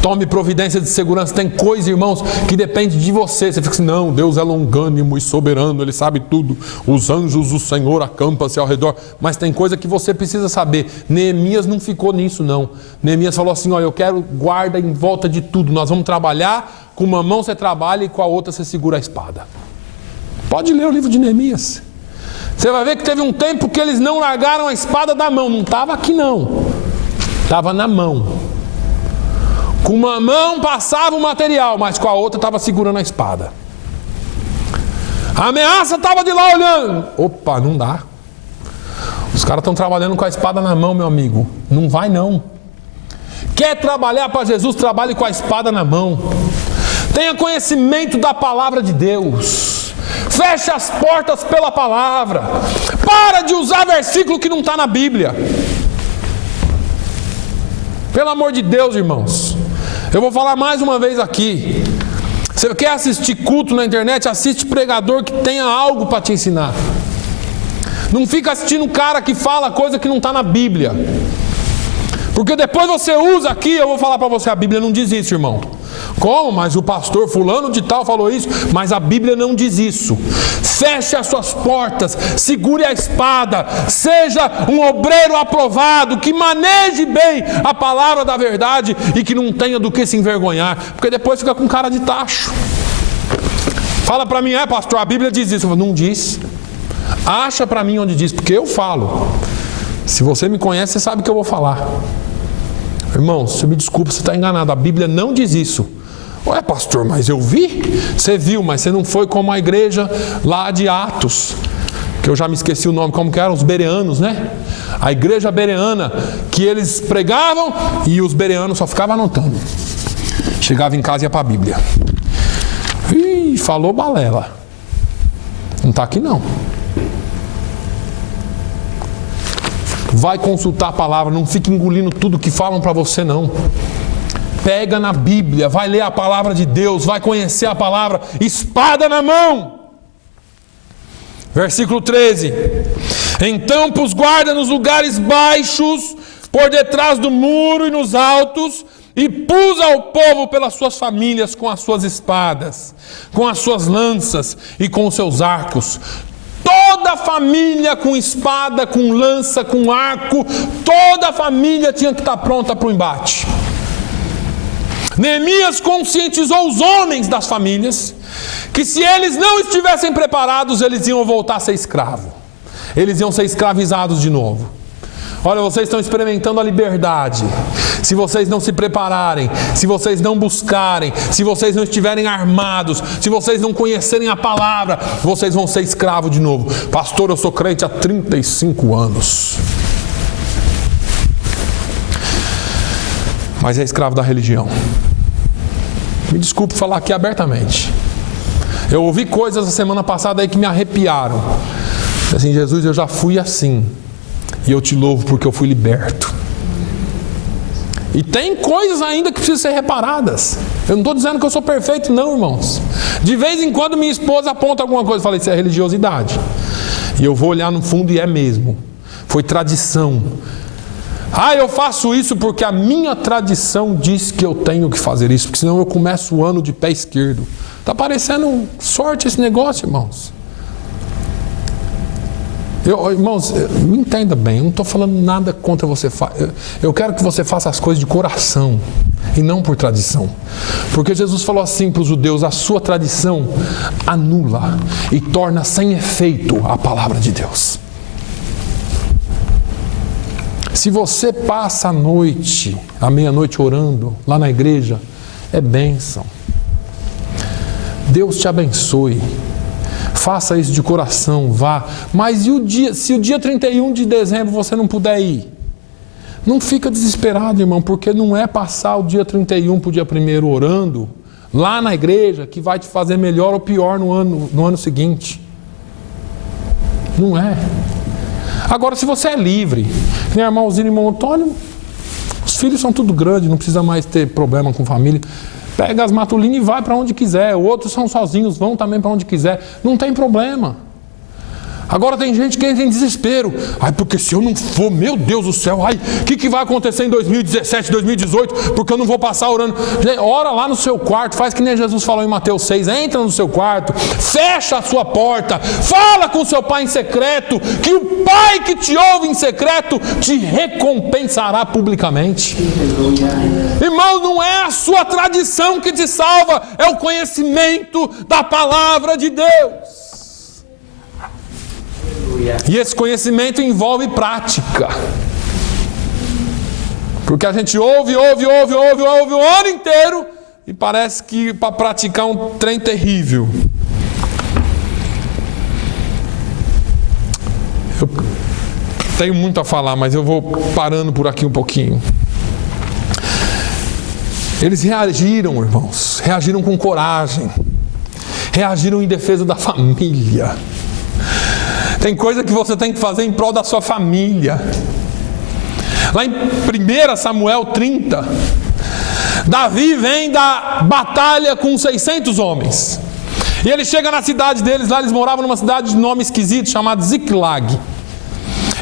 Tome providência de segurança. Tem coisa, irmãos, que depende de você. Você fica assim, não, Deus é longânimo e soberano, Ele sabe tudo. Os anjos do Senhor acampam-se ao redor. Mas tem coisa que você precisa saber. Neemias não ficou nisso, não. Neemias falou assim, eu quero guarda em volta de tudo. Nós vamos trabalhar, com uma mão você trabalha e com a outra você segura a espada. Pode ler o livro de Neemias. Você vai ver que teve um tempo que eles não largaram a espada da mão. Não estava aqui, não. Estava na mão. Com uma mão passava o material, mas com a outra estava segurando a espada. A ameaça estava de lá olhando. Opa, não dá. Os caras estão trabalhando com a espada na mão, meu amigo. Não vai não. Quer trabalhar para Jesus, trabalhe com a espada na mão. Tenha conhecimento da palavra de Deus. Feche as portas pela palavra. Para de usar versículo que não está na Bíblia. Pelo amor de Deus, irmãos. Eu vou falar mais uma vez aqui. Você quer assistir culto na internet? Assiste pregador que tenha algo para te ensinar. Não fica assistindo um cara que fala coisa que não está na Bíblia. Porque depois você usa aqui, eu vou falar para você, a Bíblia não diz isso, irmão. Como? Mas o pastor fulano de tal falou isso. Mas a Bíblia não diz isso. Feche as suas portas, segure a espada, seja um obreiro aprovado, que maneje bem a palavra da verdade e que não tenha do que se envergonhar, porque depois fica com cara de tacho. Fala para mim, pastor, a Bíblia diz isso. Eu falo, não diz. Acha para mim onde diz, porque eu falo. Se você me conhece, você sabe que eu vou falar. Irmão, você me desculpa, você está enganado. A Bíblia não diz isso. Ué, pastor, mas eu vi. Você viu, mas você não foi como a igreja lá de Atos, que eu já me esqueci o nome, como que eram? Os bereanos, né? A igreja bereana, que eles pregavam e os bereanos só ficavam anotando. Chegava em casa e ia para a Bíblia. Ih, falou balela. Não está aqui não. Vai consultar a palavra, não fique engolindo tudo que falam para você não. Pega na Bíblia, vai ler a palavra de Deus, vai conhecer a palavra, espada na mão. Versículo 13. Então pus guarda nos lugares baixos, por detrás do muro e nos altos, e pus ao povo pelas suas famílias com as suas espadas, com as suas lanças e com os seus arcos. Toda a família com espada, com lança, com arco, toda a família tinha que estar pronta para o embate. Neemias conscientizou os homens das famílias que se eles não estivessem preparados, eles iam voltar a ser escravos. Eles iam ser escravizados de novo. Olha, vocês estão experimentando a liberdade. Se vocês não se prepararem, se vocês não buscarem, se vocês não estiverem armados, se vocês não conhecerem a palavra, vocês vão ser escravos de novo. Pastor, eu sou crente há 35 anos. Mas é escravo da religião. Me desculpe falar aqui abertamente. Eu ouvi coisas a semana passada aí que me arrepiaram. Assim, Jesus, eu já fui assim. E eu te louvo porque eu fui liberto. E tem coisas ainda que precisam ser reparadas. Eu não estou dizendo que eu sou perfeito, não, irmãos. De vez em quando minha esposa aponta alguma coisa e fala, isso é religiosidade. E eu vou olhar no fundo e é mesmo. Foi tradição. Eu faço isso porque a minha tradição diz que eu tenho que fazer isso, porque senão eu começo o ano de pé esquerdo. Está parecendo sorte esse negócio, irmãos. Irmãos, me entenda bem, eu não estou falando nada contra você. Eu quero que você faça as coisas de coração e não por tradição. Porque Jesus falou assim para os judeus, a sua tradição anula e torna sem efeito a palavra de Deus. Se você passa a noite, à meia-noite orando, lá na igreja, é bênção. Deus te abençoe. Faça isso de coração, vá. Mas e o dia, se o dia 31 de dezembro você não puder ir? Não fica desesperado, irmão, porque não é passar o dia 31 para o dia 1º orando, lá na igreja, que vai te fazer melhor ou pior no ano seguinte. Não é. Agora, se você é livre, né, irmãozinho e irmão Antônio, os filhos são tudo grandes, não precisa mais ter problema com família. Pega as matulinhas e vai para onde quiser. Outros são sozinhos, vão também para onde quiser. Não tem problema. Agora tem gente que entra em desespero. Porque se eu não for, meu Deus do céu, o que vai acontecer em 2017, 2018? Porque eu não vou passar orando. Ora lá no seu quarto, faz que nem Jesus falou em Mateus 6. Entra no seu quarto, fecha a sua porta, fala com seu pai em secreto, que o pai que te ouve em secreto te recompensará publicamente. Irmão, não é a sua tradição que te salva, é o conhecimento da palavra de Deus. E esse conhecimento envolve prática. Porque a gente ouve o ano inteiro e parece que para praticar um trem terrível. Eu tenho muito a falar, mas eu vou parando por aqui um pouquinho. Eles reagiram, irmãos, reagiram com coragem, reagiram em defesa da família. Tem coisa que você tem que fazer em prol da sua família. Lá em 1 Samuel 30, Davi vem da batalha com 600 homens. E ele chega na cidade deles, lá eles moravam numa cidade de nome esquisito, chamada Ziklag.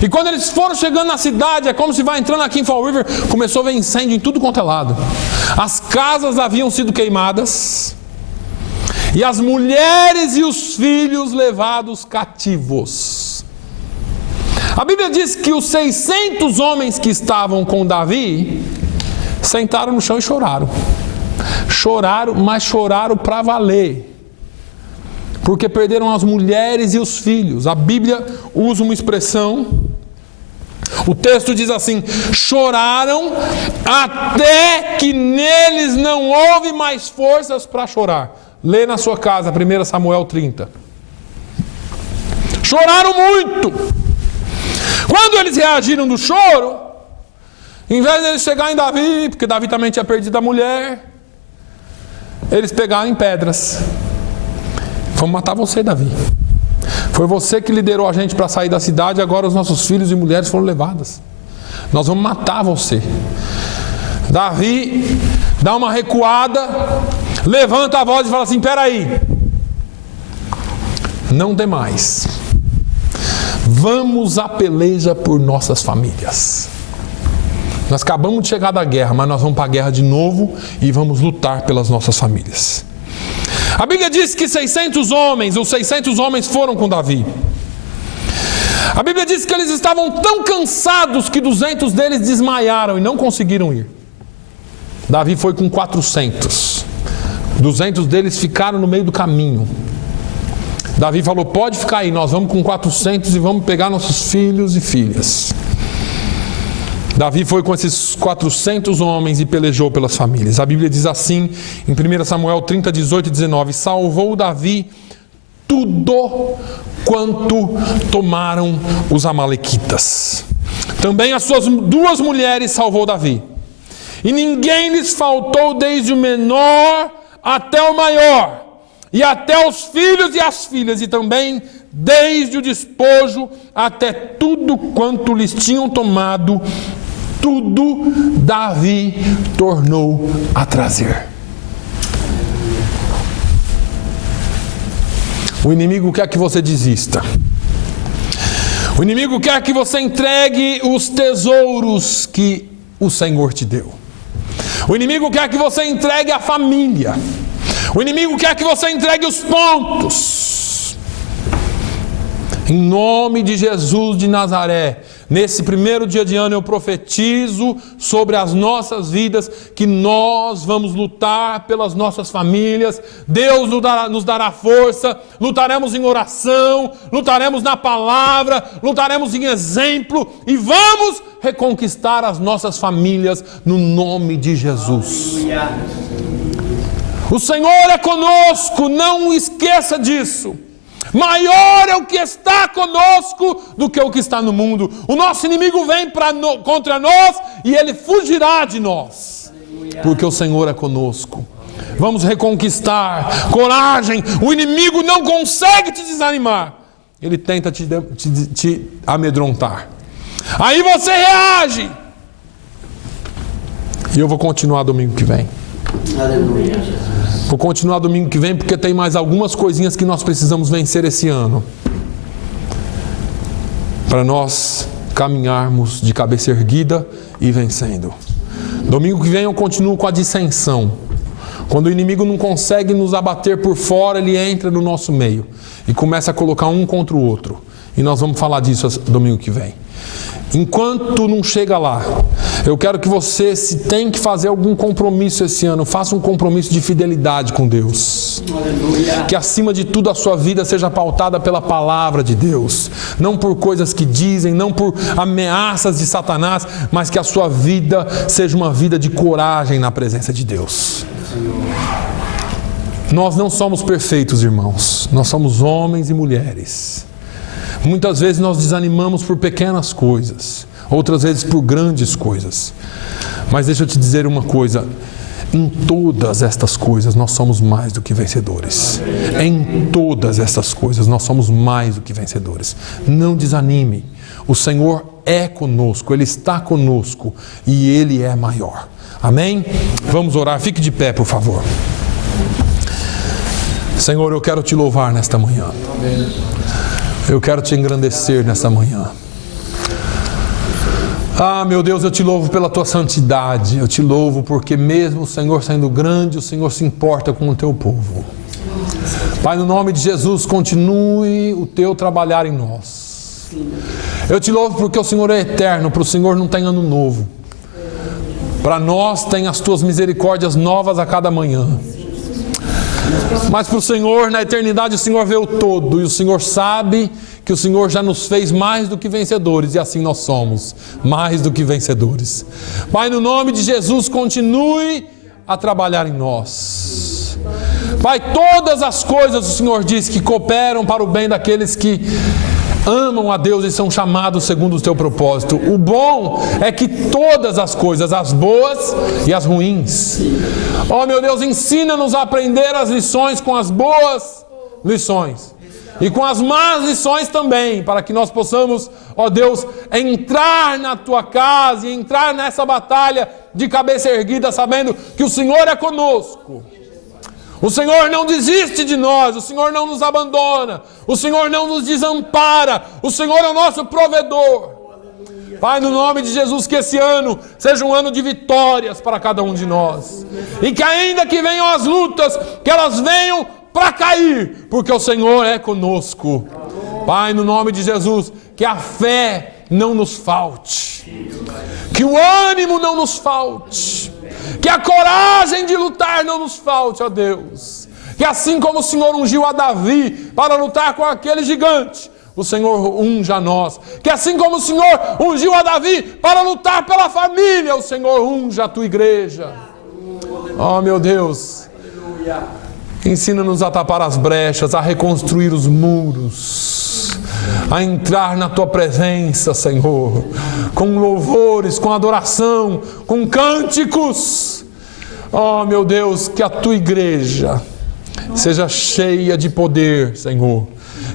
E quando eles foram chegando na cidade, é como se vai entrando aqui em Fall River, começou a ver incêndio em tudo quanto é lado. As casas haviam sido queimadas, e as mulheres e os filhos levados cativos. A Bíblia diz que os 600 homens que estavam com Davi sentaram no chão e choraram. Choraram, mas choraram para valer. Porque perderam as mulheres e os filhos. A Bíblia usa uma expressão, o texto diz assim: choraram até que neles não houve mais forças para chorar. Lê na sua casa, 1 Samuel 30. Choraram muito. Quando eles reagiram do choro, em vez de eles chegarem em Davi, porque Davi também tinha perdido a mulher, eles pegaram em pedras. Vamos matar você, Davi. Foi você que liderou a gente para sair da cidade, agora os nossos filhos e mulheres foram levados. Nós vamos matar você. Davi dá uma recuada, levanta a voz e fala assim: peraí, não dê mais. Vamos à peleja por nossas famílias. Nós acabamos de chegar da guerra, mas nós vamos para a guerra de novo e vamos lutar pelas nossas famílias. A Bíblia diz que 600 homens foram com Davi. A Bíblia diz que eles estavam tão cansados que 200 deles desmaiaram e não conseguiram ir. Davi foi com 400. 200 deles ficaram no meio do caminho. Davi falou: pode ficar aí, nós vamos com 400 e vamos pegar nossos filhos e filhas. Davi foi com esses 400 homens e pelejou pelas famílias. A Bíblia diz assim, em 1 Samuel 30, 18 e 19: salvou Davi tudo quanto tomaram os amalequitas. Também as suas 2 mulheres salvou Davi. E ninguém lhes faltou, desde o menor até o maior, e até os filhos e as filhas, e também desde o despojo até tudo quanto lhes tinham tomado, tudo Davi tornou a trazer. O inimigo quer que você desista. O inimigo quer que você entregue os tesouros que o Senhor te deu. O inimigo quer que você entregue a família. O inimigo quer que você entregue os pontos. Em nome de Jesus de Nazaré, nesse primeiro dia de ano eu profetizo sobre as nossas vidas que nós vamos lutar pelas nossas famílias. Deus nos dará força, lutaremos em oração, lutaremos na palavra, lutaremos em exemplo e vamos reconquistar as nossas famílias no nome de Jesus. O Senhor é conosco, não esqueça disso. Maior é o que está conosco do que o que está no mundo. O nosso inimigo vem contra nós e ele fugirá de nós, porque o Senhor é conosco. Vamos reconquistar. Coragem. O inimigo não consegue te desanimar. Ele tenta te amedrontar. Aí você reage. E eu vou continuar domingo que vem. Aleluia, Jesus. Vou continuar domingo que vem porque tem mais algumas coisinhas que nós precisamos vencer esse ano, para nós caminharmos de cabeça erguida e vencendo. Domingo que vem eu continuo com a dissensão. Quando o inimigo não consegue nos abater por fora, ele entra no nosso meio e começa a colocar um contra o outro. E nós vamos falar disso domingo que vem. Enquanto não chega lá, eu quero que você, se tem que fazer algum compromisso esse ano, faça um compromisso de fidelidade com Deus. Aleluia. Que acima de tudo a sua vida seja pautada pela palavra de Deus, não por coisas que dizem, não por ameaças de Satanás, mas que a sua vida seja uma vida de coragem na presença de Deus. Nós não somos perfeitos, irmãos, nós somos homens e mulheres. Muitas vezes nós desanimamos por pequenas coisas, outras vezes por grandes coisas. Mas deixa eu te dizer uma coisa: em todas estas coisas nós somos mais do que vencedores. Em todas estas coisas nós somos mais do que vencedores. Não desanime. O Senhor é conosco, Ele está conosco e Ele é maior. Amém? Vamos orar. Fique de pé, por favor. Senhor, eu quero te louvar nesta manhã. Eu quero te engrandecer nesta manhã. Ah, meu Deus, eu te louvo pela tua santidade. Eu te louvo porque mesmo o Senhor sendo grande, o Senhor se importa com o teu povo. Pai, no nome de Jesus, continue o teu trabalhar em nós. Eu te louvo porque o Senhor é eterno. Para o Senhor não tem ano novo. Para nós tem as tuas misericórdias novas a cada manhã. Mas para o Senhor, na eternidade, o Senhor vê o todo. E o Senhor sabe que o Senhor já nos fez mais do que vencedores. E assim nós somos mais do que vencedores. Pai, no nome de Jesus, continue a trabalhar em nós. Pai, todas as coisas o Senhor diz que cooperam para o bem daqueles que amam a Deus e são chamados segundo o teu propósito. O bom é que todas as coisas, as boas e as ruins. Oh, meu Deus, ensina-nos a aprender as lições com as boas lições. E com as más lições também, para que nós possamos, ó Deus, entrar na tua casa e entrar nessa batalha de cabeça erguida, sabendo que o Senhor é conosco. O Senhor não desiste de nós, o Senhor não nos abandona, o Senhor não nos desampara, o Senhor é o nosso provedor. Pai, no nome de Jesus, que esse ano seja um ano de vitórias para cada um de nós. E que ainda que venham as lutas, que elas venham para cair, porque o Senhor é conosco. Pai, no nome de Jesus, que a fé não nos falte, que o ânimo não nos falte, que a coragem de lutar não nos falte, ó Deus. Que assim como o Senhor ungiu a Davi para lutar com aquele gigante, o Senhor unja a nós. Que assim como o Senhor ungiu a Davi para lutar pela família, o Senhor unja a tua igreja. Oh, meu Deus, ensina-nos a tapar as brechas, a reconstruir os muros, a entrar na tua presença, Senhor, com louvores, com adoração, com cânticos. Oh, meu Deus, que a tua igreja seja cheia de poder, Senhor.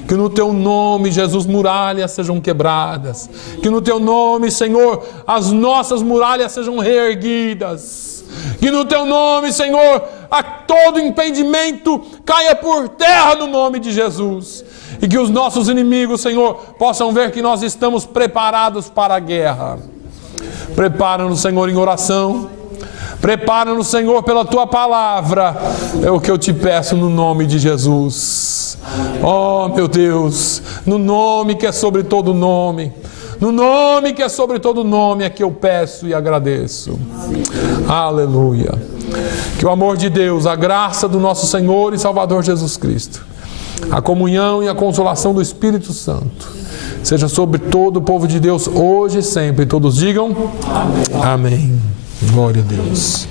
Que no teu nome, Jesus, muralhas sejam quebradas. Que no teu nome, Senhor, as nossas muralhas sejam reerguidas. Que no teu nome, Senhor, a todo impedimento caia por terra no nome de Jesus. E que os nossos inimigos, Senhor, possam ver que nós estamos preparados para a guerra. Prepara-nos, Senhor, em oração. Prepara-nos, Senhor, pela tua palavra. É o que eu te peço no nome de Jesus. Oh, meu Deus, no nome que é sobre todo nome. No nome que é sobre todo nome é que eu peço e agradeço. Aleluia. Que o amor de Deus, a graça do nosso Senhor e Salvador Jesus Cristo, a comunhão e a consolação do Espírito Santo seja sobre todo o povo de Deus hoje e sempre. Todos digam amém. Glória a Deus.